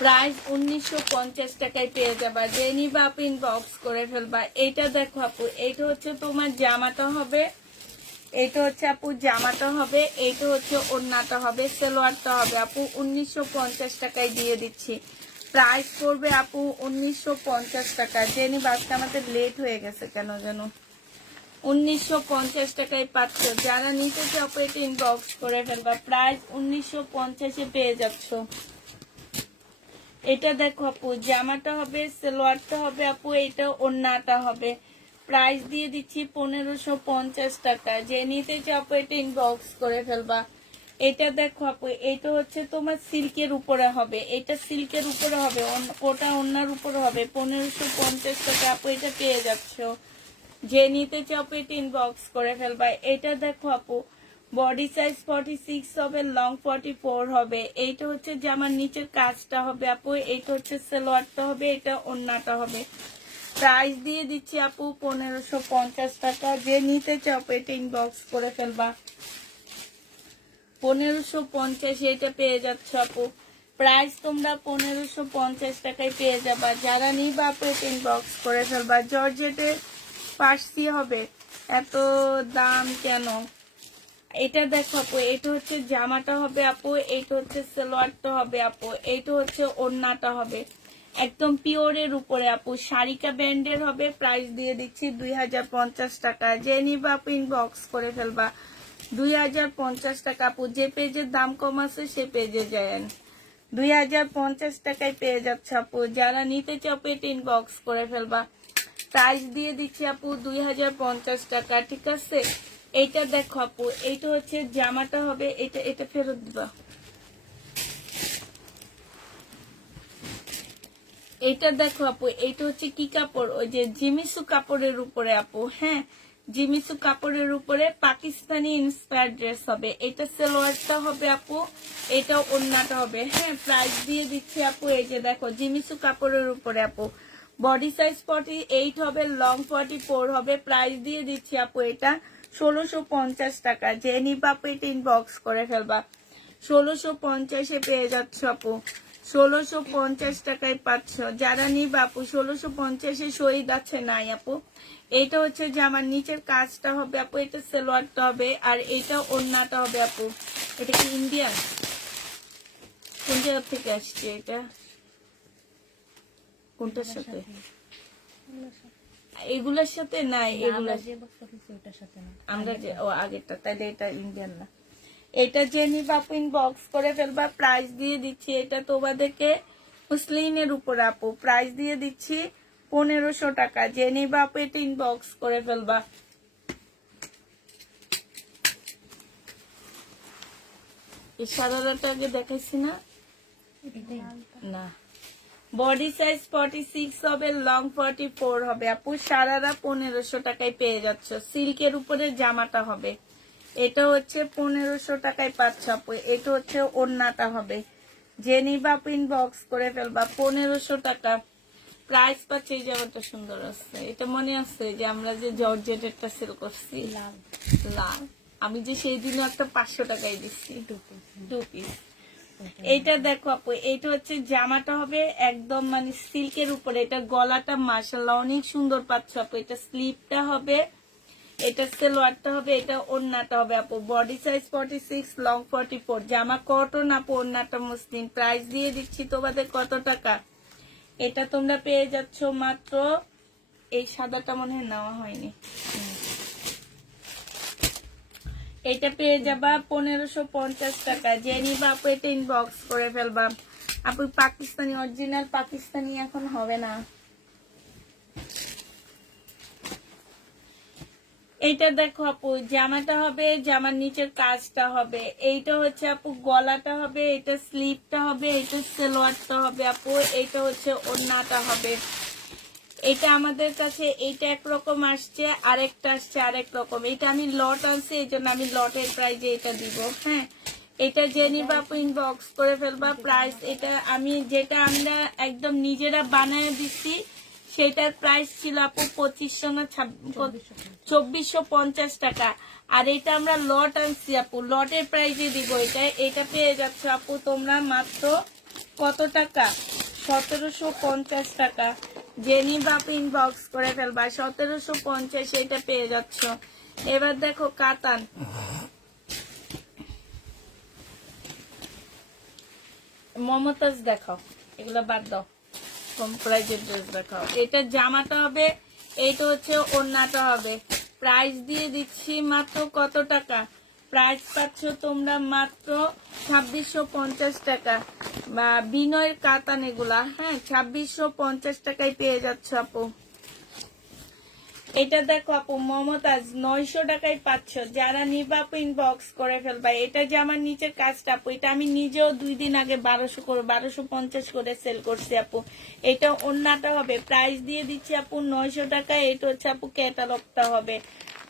প্রাইস 1950 টাকায় পেয়ে যাবা। যে নিবা আপু ইনবক্স করে ফেলবা। এইটা দেখো আপু, এইটা হচ্ছে তোমার জামাটা হবে, এইটা হচ্ছে আপু জামাটা হবে, এইটা হচ্ছে ওড়নাটা হবে, সালোয়ারটা হবে আপু। 1950 টাকায় দিয়ে দিচ্ছি। প্রাইস পড়বে আপু 1950 টাকা। জেনি বাসটা আমাদের লেট হয়ে গেছে কেন যেন। 1950 টাকায় পাচ্ছ। যারা নিতে চাও এটা ইনবক্স করে ফেলবা। প্রাইস 1950-এ পেয়ে যাচ্ছ। এটা দেখো আপু, জামাটা হবে, সালোয়ারটা হবে আপু, এটা ওড়নাটা হবে। প্রাইস দিয়ে দিচ্ছি 1550 টাকা। যে নিতে চাও এটা ইনবক্স করে ফেলবা। এটা দেখো আপু, এটা হচ্ছে তোমার সিল্কের উপরে হবে, এটা সিল্কের উপরে হবে, ওটা ওড়নার উপরে হবে। 1550 টাকা আপু এটা পেয়ে যাচ্ছ। যে নিতে চাও এটা ইনবক্স করে ফেলবা। এটা দেখো আপু, বডি সাইজ 46 হবে, লং 44 হবে। এইটা হচ্ছে জামার নিচের কাজটা হবে আপু, এইটা হচ্ছে সালোয়ারটা হবে, এটা ওড়নাটা হবে। প্রাইস দিয়ে দিচ্ছি আপু 1550 টাকা। যে নিতে চাও এটা ইনবক্স করে ফেলবা। 1550 এটা পেয়ে যাচ্ছ আপু। প্রাইস তোমরা 1550 টাকায় পেয়ে যাবা। যারা নিবা আপু এটা ইনবক্স করে ফেলবা। জর্জেটের পার্সি হবে, এত দাম কেন। এটা দেখো আপু, এটা হচ্ছে জামাটা হবে আপু, এইটা হচ্ছে সালোয়ারটা হবে আপু, এইটা হচ্ছে ওড়নাটা হবে। একদম পিওরের উপরে আপু, শারিকা ব্র্যান্ডের হবে, প্রাইস দিয়ে দিচ্ছি 2050 টাকা। যে নিবা আপু ইনবক্স করে ফেলবা 2050 টাকা আপু। যে পেজের দাম কম আছে সে পেজে যান, 2050 টাকায় পেয়ে যাচ্ছে আপু। যারা নিতে চাও পেট ইনবক্স করে ফেলবা, প্রাইস দিয়ে দিচ্ছি আপু 2050 টাকা, ঠিক আছে। এইটা দেখো আপু, এইটা হচ্ছে জামাটা হবে, এটা এটা ফেরত দিবা। এইটা দেখো আপু, এইটা হচ্ছে কি কাপড়, ওই যে জিমিসু কাপড়ের উপরে আপু, হ্যাঁ জিমিসু কাপড়ের উপরে পাকিস্তানি ইন্সপায়ার্ড ড্রেস হবে। এটা সালোয়ারটা হবে আপু, এটা ওড়নাটা হবে, হ্যাঁ। প্রাইস দিয়ে দিচ্ছি আপু, এই যে দেখো জিমিসু কাপড়ের উপরে আপু, বডি সাইজ 48 হবে, লং 44 হবে। প্রাইস দিয়ে দিচ্ছি আপু এটা 1650 টাকা। যে নিবা আপু এটা ইনবক্স করে ফেলবা, 1650-এ পেয়ে যাচ্ছ আপু, 1650 টাকায় পাচ্ছ। যারা নিবা আপু 1650-এ শহীদ আছে নাই আপু। এইটা হচ্ছে যে আমার নিচের কাজটা হবে আপু, এটা সালোয়ারটা হবে, আর এটা ওড়নাটা হবে আপু। এটা কি ইন্ডিয়ান, কোন জায়গা থেকে আসছে এটা, কোনটার সাথে? এগুলোর সাথে নাই, এগুলো আমরা যে ও আগেরটা, তাইলে এটা ইন্ডিয়ান না। এটা যে নিবা আপু ইনবক্স করে ফেলবা, প্রাইস দিয়ে দিচ্ছি এটা তোমাদেরকে মুসলিনের উপর আপু, প্রাইস দিয়ে দিচ্ছি 1500 টাকা। যে নিবা আপু এটা ইনবক্স করে ফেলবা। এই সাদাটা আগে দেখাইছি না, না বডি সাইজ 46 হবে, লং 44 হবে আপু। সারারা 1500 টাকায় পেয়ে যাচ্ছ। সিল্কের উপরে জামাটা হবে, এটা হচ্ছে 1500 টাকায় পাচ্ছ আপু। এটা হচ্ছে ওড়নাটা হবে। যে নিবা আপু ইনবক্স করে ফেলবা, 1500 টাকা প্রাইস পাচ্ছে। এই জামাটা সুন্দর আছে, এটা মনে আছে যে আমরা যে জর্জেটেরটা সেল করছি লাল, আমি যে সেই দিনও একটা 500 টাকায় দিচ্ছি, 2 পিস। এইটা দেখো আপু, এইটা হচ্ছে জামাটা হবে একদম মানে সিল্কের উপরে, এটা গলাটা মাশাআল্লাহ অনেক সুন্দর পাচ্ছ আপু। এটা স্লিপটা হবে, এটা সালোয়ারটা হবে, এটা ওড়নাটা হবে আপু। বডি সাইজ 46, লং 44, জামা কটন আপু, ওড়নাটা মসলিন। প্রাইস দিয়ে দিচ্ছি তোমাদের কত টাকা, এটা তোমরা পেয়ে যাচ্ছ মাত্র, এই সাদাটা মনে হয় নেওয়া হয়নি, এটা পেয়ে যাবা 1550 টাকা। যে নিবা আপু এটা ইনবক্স করে ফেলবা আপু। পাকিস্তানি অরিজিনাল পাকিস্তানি এখন হবে না। এইটা দেখো আপু, জামাটা হবে, জামার নিচের কাজটা হবে, এইটা হচ্ছে আপু গলাটা হবে, এটা স্লিপটা হবে, এটা সালোয়ারটা হবে আপু, এইটা হচ্ছে ওড়নাটা হবে। এটা আমাদের কাছে এইটা একরকম আসছে, আরেকটা আসছে আরেক রকম। এটা আমি লট আনছি, এই জন্য আমি লটের প্রাইজে এটা দিব, হ্যাঁ। এটা যে নিবা আপু ইনবক্স করে ফেলবা। প্রাইস এটা আমি যেটা আমরা একদম নিজেরা বানায় দিচ্ছি, সেটার প্রাইস ছিল আপু 2500 না 2450 টাকা। আর এটা আমরা লট আনছি আপু, লটের প্রাইজে দিব এটা। এটা পেয়ে যাচ্ছ আপু তোমরা মাত্র কত টাকা, 1750 টাকা। যে নিবা আপু ইনবক্স করে ফেলবা, 1750 এটা পেয়ে যাচ্ছ। এবার দেখো কাতান, মমতাজ দেখাও, এগুলো বাদ দাও, কম প্রাইজের ড্রেস দেখাও। এটা জামাটা হবে, এইটা হচ্ছে ওড়নাটা হবে। প্রাইস দিয়ে দিচ্ছি মাত্র কত টাকা, প্রাইস পাচ্ছ তোমরা মাত্র 2650 টাকা। বা বিনয়ের কাতান এগুলা, হ্যাঁ 2650 টাকায় পেয়ে যাচ্ছ আপু। এটা দেখো আপু মমতাজ 900 টাকায় পাচ্ছ। যারা নিবা আপু ইনবক্স করে ফেলবা। এটা যে আমার নিচের কাজটা আপু, এটা আমি নিজেও 2 দিন আগে 1250 করে সেল করছি আপু। এটা ওড়নাটা হবে, প্রাইস দিয়ে দিচ্ছি আপু 900 টাকা। এটা হচ্ছে আপু ক্যাটালগটা হবে,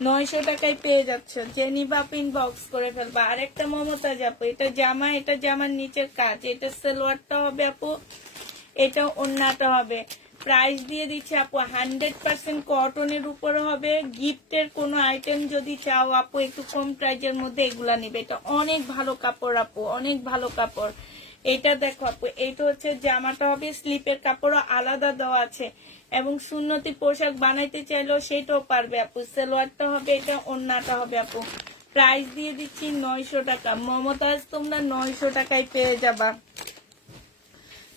900 টাকায় পেয়ে যাচ্ছ। যে নিবা আপু ইনবক্স করে ফেলবা। আরেকটা মমতাজ আপু, এটা জামা, এটা জামার নিচের কাজ, এটা সালোয়ারটা হবে আপু, এটা ওড়নাটা হবে। প্রাইস দিয়ে দিচ্ছে আপু 100% কটনের উপরে হবে। গিফটের কোনো আইটেম যদি চাও আপু একটু কম প্রাইজের মধ্যে এগুলা নিবে। এটা অনেক ভালো কাপড় আপু, অনেক ভালো কাপড়। এটা দেখো আপু, এটা হচ্ছে জামাটা হবে, স্লিপের কাপড়ও আলাদা দেওয়া আছে, এবং সুন্নতি পোশাক বানাইতে চাইলেও সেটাও পারবে আপু। সালোয়ারটা হবে, এটা ওড়নাটা হবে আপু। প্রাইস দিয়ে দিচ্ছি 900 টাকা। মমতাজ তোমরা 900 টাকায় পেয়ে যাবা।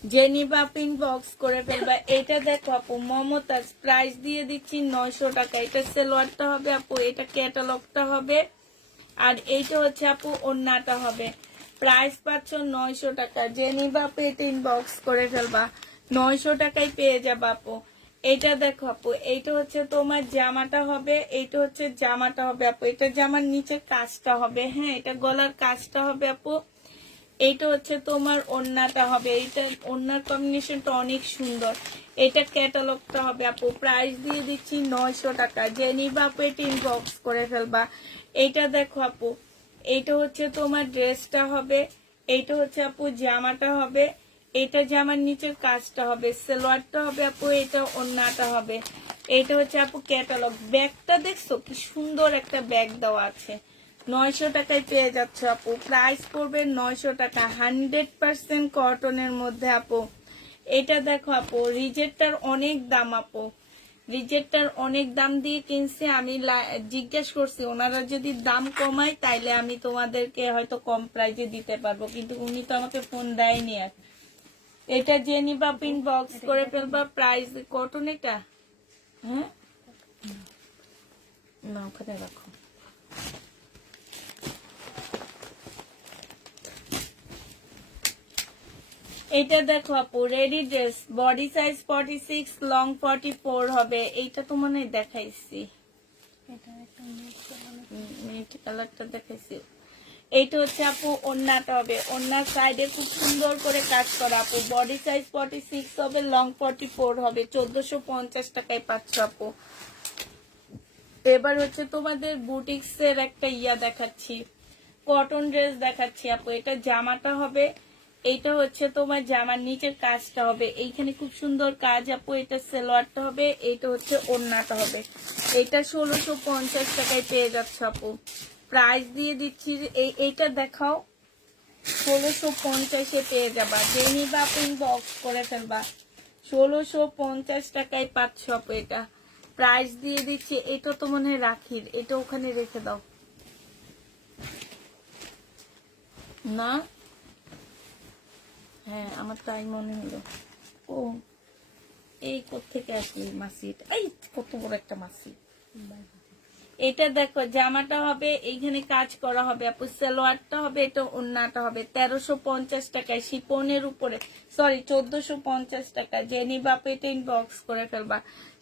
যে নিবা ইনবক্স করে ফেলবা। এটা দেখো আপু মমতাজ, প্রাইস দিয়ে দিচ্ছি 900 টাকা। এটা সেলোয়ারটা হবে আপু, এটা ক্যাটালগটা হবে, আর এইটা হচ্ছে আপু ওন্নাটা হবে। প্রাইস পাচ্ছ 900 টাকা। যে নিবা আপু এটা ইনবক্স করে ফেলবা, 900 টাকায় পেয়ে যাবা আপু। এটা দেখো আপু, এইটা হচ্ছে তোমার জামাটা হবে, এইটা হচ্ছে জামাটা হবে আপু। এটা জামার নিচের কাজটা হবে, হ্যাঁ এটা গলার কাজটা হবে আপু। এইটা হচ্ছে তোমার ওন্নাটা হবে, এইটা ওন্নার কম্বিনেশনটা অনেক সুন্দর। এটা ক্যাটালগটা হবে আপু। প্রাইস দিয়ে দিচ্ছি 900 টাকা। যে নিবা আপু এটা ইনবক্স করে ফেলবা। এইটা দেখো আপু, এইটা হচ্ছে তোমার ড্রেসটা হবে, এইটা হচ্ছে আপু জামাটা হবে, এটা জামার নিচের কাজটা হবে, সালোয়ারটা হবে আপু, এটা ওন্নাটা হবে। এইটা হচ্ছে আপু ক্যাটালগ। ব্যাগটা দেখছো কি সুন্দর একটা ব্যাগ দেওয়া আছে। 900 টাকায় পেয়ে যাচ্ছে আপু। প্রাইস পড়বে 900 টাকা, 100% কটনের মধ্যে আপু। এটা দেখো আপু, রিজেক্টটার অনেক দাম আপু, রিজেক্টটার অনেক দাম দিয়ে কিনছে। আমি জিজ্ঞেস করছি ওনারা যদি দাম কমায় তাইলে আমি তোমাদেরকে হয়তো কম প্রাইজে দিতে পারবো, কিন্তু উনি তো আমাকে ফোন দেয়নি আর। এটা যে নিবা পিন বক্স করে ফেলবা। প্রাইস কটন এটা, হ্যাঁ না ওখানে রাখো। এটা দেখো আপু ready dress, body size 46, long 44 হবে। এইটা তো মনে হয় দেখাইছি, এটা একটা মিট কালারটা দেখাইছি। এইটা হচ্ছে আপু ওন্নাটা হবে, ওন্নার সাইডে খুব সুন্দর করে কাজ করা আপু। বডি সাইজ 46 হবে, লং 44 হবে। 1450 টাকায় পাচ্ছ আপু। এবার হচ্ছে তোমাদের বুটিক্স এর একটা ইয়া দেখাচ্ছি, কটন ড্রেস দেখাচ্ছি আপু। এটা জামাটা হবে, এইটা হচ্ছে তোমার জামার নিচের কাজটা হবে, এইখানে খুব সুন্দর কাজ আপু। এটা সালোয়ারটা হবে, এইটা হচ্ছে ওড়নাটা হবে। এটা 1650 টাকায় পেয়ে যাচ্ছে আপু। প্রাইস দিয়ে দিচ্ছি, এইটা দেখাও, 1650-এ পেয়ে যাবা। যে নিবা আপু ইনবক্স করে ফেলবা। 1650 টাকায় পাচ্ছ আপু এটা। প্রাইস দিয়ে দিচ্ছি, এটা তো মনে হয় রাখির, এটা ওখানে রেখে দাও না। হ্যাঁ আমার তাই মনে হলো। ও এই কোত্থেকে আসলি মাসি, এই কত বড় একটা মাসি। এটা দেখো জামাটা হবে, এইখানে কাজ করা হবে আপু। সালোয়ারটা হবে, এটা ওন্নাটা হবে। 1350 টাকায় শিপনের উপরে, সরি 1450 টাকা। যে নিবা আপু এটা ইনবক্স করে ফেলবা।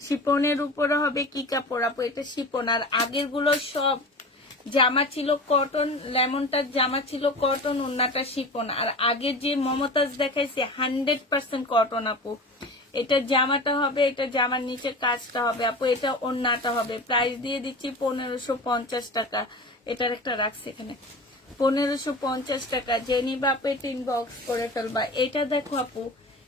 শিপনের উপরে হবে কি কাপড় আপু, এটা শিপন। আর আগের গুলো সব জামা ছিল কটন, লেমনটার জামা ছিল কটন, ওন্নাটা শিপন। আর আগের যে মমতাজ দেখাইছে 100% কটন আপু। এটা জামাটা হবে, এটা জামার নিচের কাজটা হবে আপু, এটা ওন্নাটা হবে। প্রাইস দিয়ে দিচ্ছি 1550 টাকা। এটার একটা রাখছি এখানে, 1550 টাকা। যে নিবা আপু এটা ইনবক্স করে ফেলবা। এটা দেখো আপু,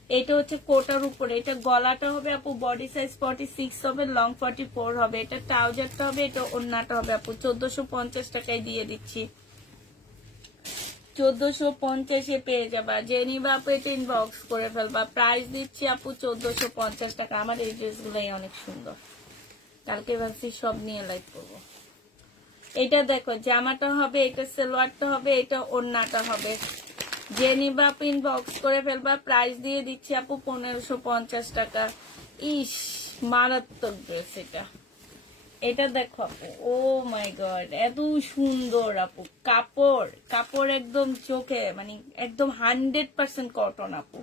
এটা হচ্ছে কোটার উপরে, এটা গলাটা হবে আপু। বডি সাইজ 46 হবে, লং 44 হবে। এটা ট্রাউজারটা হবে, এটা ওন্নাটা হবে আপু। 1450 টাকায় দিয়ে দিচ্ছি, 1450-এ পেয়ে যাবা। যে নিবা আপু এটা ইনবক্স করে ফেলবা। প্রাইস দিচ্ছি আপু 1450 টাকা। আমার এই ড্রেসগুলাই অনেক সুন্দর, কালকে ভাবছি সব নিয়ে লাইভ করবো। এটা দেখো জামাটা হবে, এটা সালোয়ারটা হবে, এটা ওন্নাটা হবে। যে নিবা আপু ইনবক্স করে ফেলবা। প্রাইস দিয়ে দিচ্ছি আপু 1550 টাকা। ইস মারাত্মক ড্রেস এটা। এটা দেখো আপু, ও মাই গড এত সুন্দর আপু। কাপড় কাপড় একদম চোখে, মানে একদম 100% কটন আপু,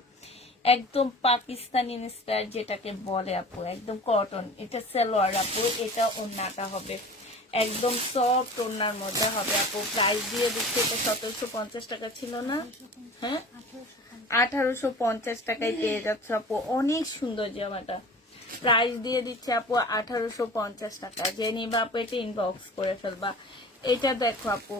একদম পাকিস্তানি স্টাইল যেটাকে বলে আপু, একদম কটন। এটা সালোয়ার আপু, এটা ওন্নাটা হবে, একদম সফট ওন্নার মধ্যে হবে আপু। প্রাইস দিয়ে দিচ্ছে, এটা 1750 টাকা ছিল না, হ্যাঁ 1850 টাকায় পেয়ে যাচ্ছে আপু। অনেক সুন্দর জামাটা। প্রাইস দিয়ে দিচ্ছে আপু 1850 টাকা। যে নিবা আপু এটা ইনবক্স করে ফেলবা। এটা দেখো আপু,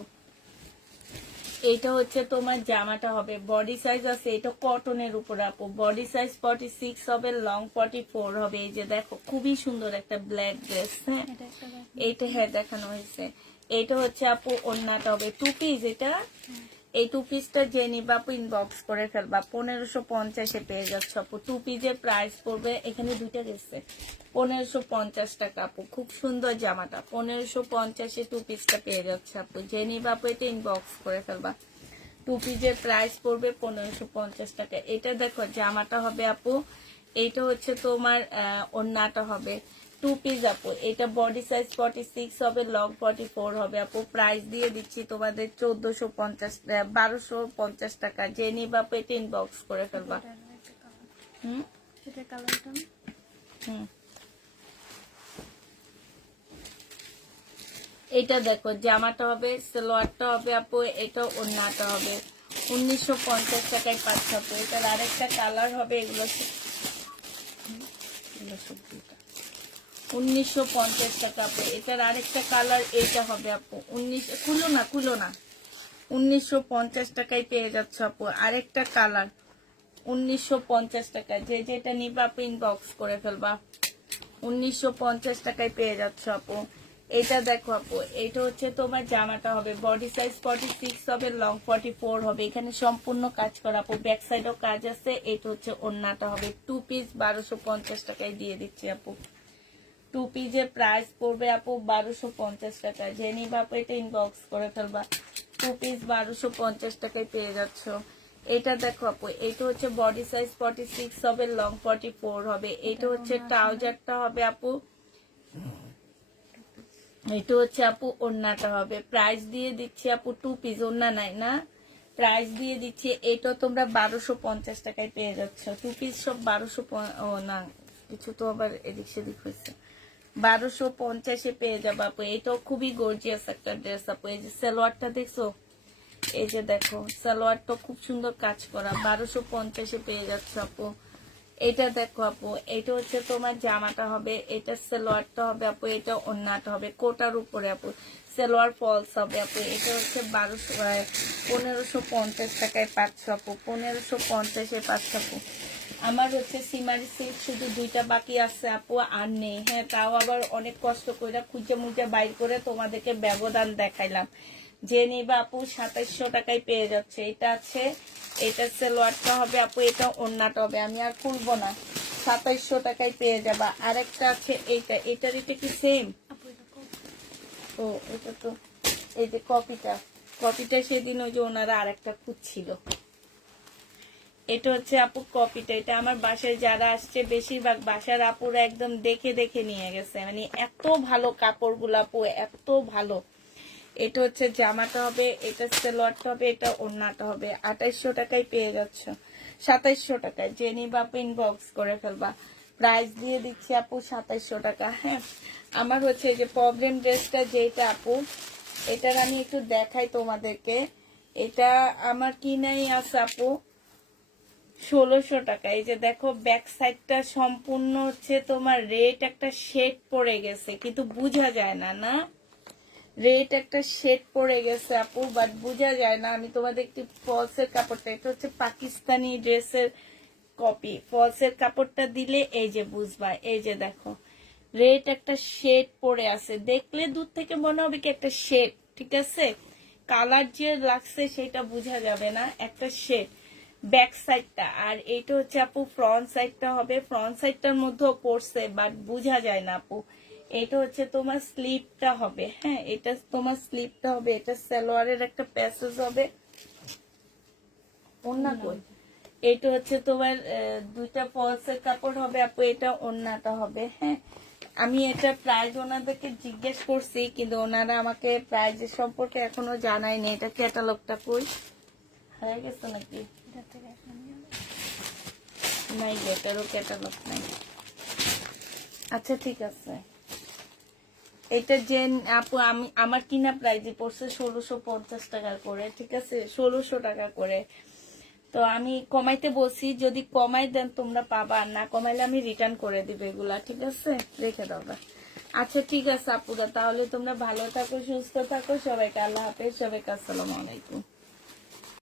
এটা হচ্ছে তোমার জামাটা হবে, বডি সাইজ আছে, এটা কটনের উপরে আপু। বডি সাইজ 46 হবে, লং 44 হবে। এই যে দেখো খুবই সুন্দর একটা ব্ল্যাক ড্রেস, হ্যাঁ এইটা হ্যাঁ দেখানো হয়েছে। এইটা হচ্ছে আপু ওন্নাটা হবে, 2 পিস এটা। এই 2 পিসটা যে নিবা আপু ইনবক্স করে ফেলবা। 1550-এ পেয়ে যাচ্ছে আপু। 2 পিসের প্রাইস পড়বে, এখানে দুইটা গেছে, 1550 টাকা আপু। খুব সুন্দর জামাটা, 1550-এ 2 পিসটা পেয়ে যাচ্ছে আপু। যে নিবা আপু এটা ইনবক্স করে ফেলবা। টু পিসের প্রাইস পড়বে 1550 টাকা। এটা দেখো জামাটা হবে আপু, এইটা হচ্ছে তোমার ওড়নাটা হবে টু পিস আপু। এটা বডি সাইজ 46 হবে, লং 44 হবে আপু। প্রাইস দিয়ে দিচ্ছি তোমাদের 1250 টাকা। যে নিবা আপু এটা ইনবক্স করে ফেলবা। হুম এটা কালারটা হুম এটা দেখো জামাটা হবে, সালোয়ারটা হবে আপু, এটা ওড়নাটা হবে। 1950 টাকায় পাচ্ছ আপু। এটার আরেকটা কালার হবে, এগুলো সব 1950 টাকা আপু। এটার আরেকটা কালার এইটা হবে আপু 19 খুলো না 1950 টাকায় পেয়ে যাচ্ছ আপু। আরেকটা কালার 1950 টাকা। যে যেটা নিবা আপু ইনবক্স করে ফেলবা। 1950 টাকায় পেয়ে যাচ্ছ আপু। এটা দেখো আপু, এটা হচ্ছে তোমার জামাটা হবে, বডি সাইজ 46 হবে, লং 44 হবে। এখানে সম্পূর্ণ কাজ করা আপু, ব্যাক সাইডও কাজ আছে। এটা হচ্ছে ওড়নাটা হবে, টু পিস 1250 টাকায় দিয়ে দিচ্ছি আপু। টু পিসের প্রাইস পড়বে আপু 1250 টাকা। যে নিবা আপু এটা ইনবক্স করে ফেলবা। টু পিস 1250 টাকায় পেয়ে যাচ্ছ। এটা দেখো আপু, এটা হচ্ছে বডি সাইজ 46 হবে, লং 44 হবে। এটা হচ্ছে ট্রাউজারটা হবে আপু, এটা হচ্ছে আপু ওড়নাটা হবে। প্রাইস দিয়ে দিচ্ছি আপু, টু পিস ওড়না নাই না, প্রাইস দিয়ে দিচ্ছি এটা তোমরা 1250 টাকায় পেয়ে যাচ্ছ। টু পিস সব 1200, ও না কিছু তো আবার এদিক সেদিক হয়েছে, 1250-এ পেয়ে যাবো আপু। এটাও খুবই গর্জিয়াস একটা ড্রেস আপু। এই যে সালোয়ারটা দেখছো, এই যে দেখো সালোয়ারটা খুব সুন্দর কাজ করা, 1250-এ পেয়ে যাচ্ছ আপু। এটা দেখো আপু, এটা হচ্ছে তোমার জামাটা হবে, এটা সালোয়ারটা হবে আপু, এটা ওড়নাটা হবে কোটার উপরে আপু। সালোয়ার ফলস হবে আপু। এটা হচ্ছে 1550 টাকায় পাচ্ছ আপু। 1550-এ পাচ্ছ আপু। আমার হচ্ছে সিমারি সিল্ক শুধু 2টা বাকি আছে আপু, আর নেই। হ্যাঁ, তাও আবার অনেক কষ্ট করে খুঁজে মুজে বাইর করে তোমাদেরকে ব্যবধান দেখাইলাম। যে নিবা আপু 2700 টাকায় পেয়ে যাচ্ছে। এটা আছে, এটা সালোয়ারটা হবে আপু, এটা ওড়নাটা হবে। আমি আর খুলবো না, 2700 টাকায় পেয়ে যাবা। আরেকটা আছে এইটা, এটার এটা কি সেম? ও এটা তো এই যে কপিটা সেদিন ওই যে ওনারা আরেকটা খুঁজছিল। এটা হচ্ছে আপু কপিটা। এটা আমার বাসায় যারা আসছে বেশিরভাগ বাসার আপুরা একদম দেখে দেখে নিয়ে গেছে, মানে এত ভালো কাপড়গুলো আপু, এত ভালো। এটা হচ্ছে জামাটা হবে, এটা সালোয়ারটা হবে, এটা ওড়নাটা হবে। 2800 টাকায় পেয়ে যাচ্ছ, 2700 টাকায়। যে নিবা আপু ইনবক্স করে ফেলবা। প্রাইস দিয়ে দিচ্ছি আপু 2700 টাকা। হ্যাঁ, আমার হচ্ছে যে প্রবলেম ড্রেসটা যেটা আপু, এটার আমি একটু দেখাই তোমাদেরকে। এটা আমার কিনাই আছে আপু 1600 টাকা। এই যে দেখো ব্যাক সাইডটা সম্পূর্ণ হচ্ছে তোমার রেড একটা শেড পড়ে গেছে, কিন্তু বোঝা যায় না, না রেড একটা শেড পড়ে গেছে আপু, বাট বোঝা যায় না। আমি তোমাদের একটি ফলসের কাপড়টা, এটা হচ্ছে পাকিস্তানি ড্রেসের কপি, ফলসের কাপড়টা দিলে এই যে বুঝবা। এই যে দেখো রেড একটা শেড পড়ে আছে, দেখলে দূর থেকে মনে হবে কি একটা শেড, ঠিক আছে, কালার যে লাগছে সেটা বোঝা যাবে না, একটা শেড ব্যাক সাইডটা। আর এইটা হচ্ছে আপু ফ্রন্ট সাইডটা হবে, ফ্রন্ট সাইডটার মধ্যেও পড়ছে বাট বোঝা যায় না আপু। এটা হচ্ছে তোমার স্লিপটা হবে। হ্যাঁ, এটা তোমার স্লিপটা হবে। এটা সালোয়ারের একটা প্যাসেজ হবে, ওড়না কই, এটা হচ্ছে তোমার 2টা ফলসের কাপড় হবে আপু, এটা ওড়নাটা হবে। হ্যাঁ, আমি এটা প্রাইস ওনাদেরকে জিজ্ঞেস করছি, কিন্তু ওনারা আমাকে প্রাইজের সম্পর্কে এখনো জানায়নি। এটা ক্যাটালগটা কই, হয়ে গেছে নাকি? নাই, এটারও ক্যাটালগ নাই। আচ্ছা ঠিক আছে। এটা যে আপু আমি আমার কিনা প্রাইজে পড়ছে 1650 টাকা করে, ঠিক আছে, 1600 টাকা করে। তো আমি কমাইতে বলছি, যদি কমাই দেন তোমরা পাবা, আর না কমাইলে আমি রিটার্ন করে দিব এগুলা, ঠিক আছে, রেখে দাও। আচ্ছা ঠিক আছে আপুরা, তাহলে তোমরা ভালো থাকো, সুস্থ থাকো। সবাইকে আল্লাহ হাফেজ, সবাইকে আসসালামু আলাইকুম।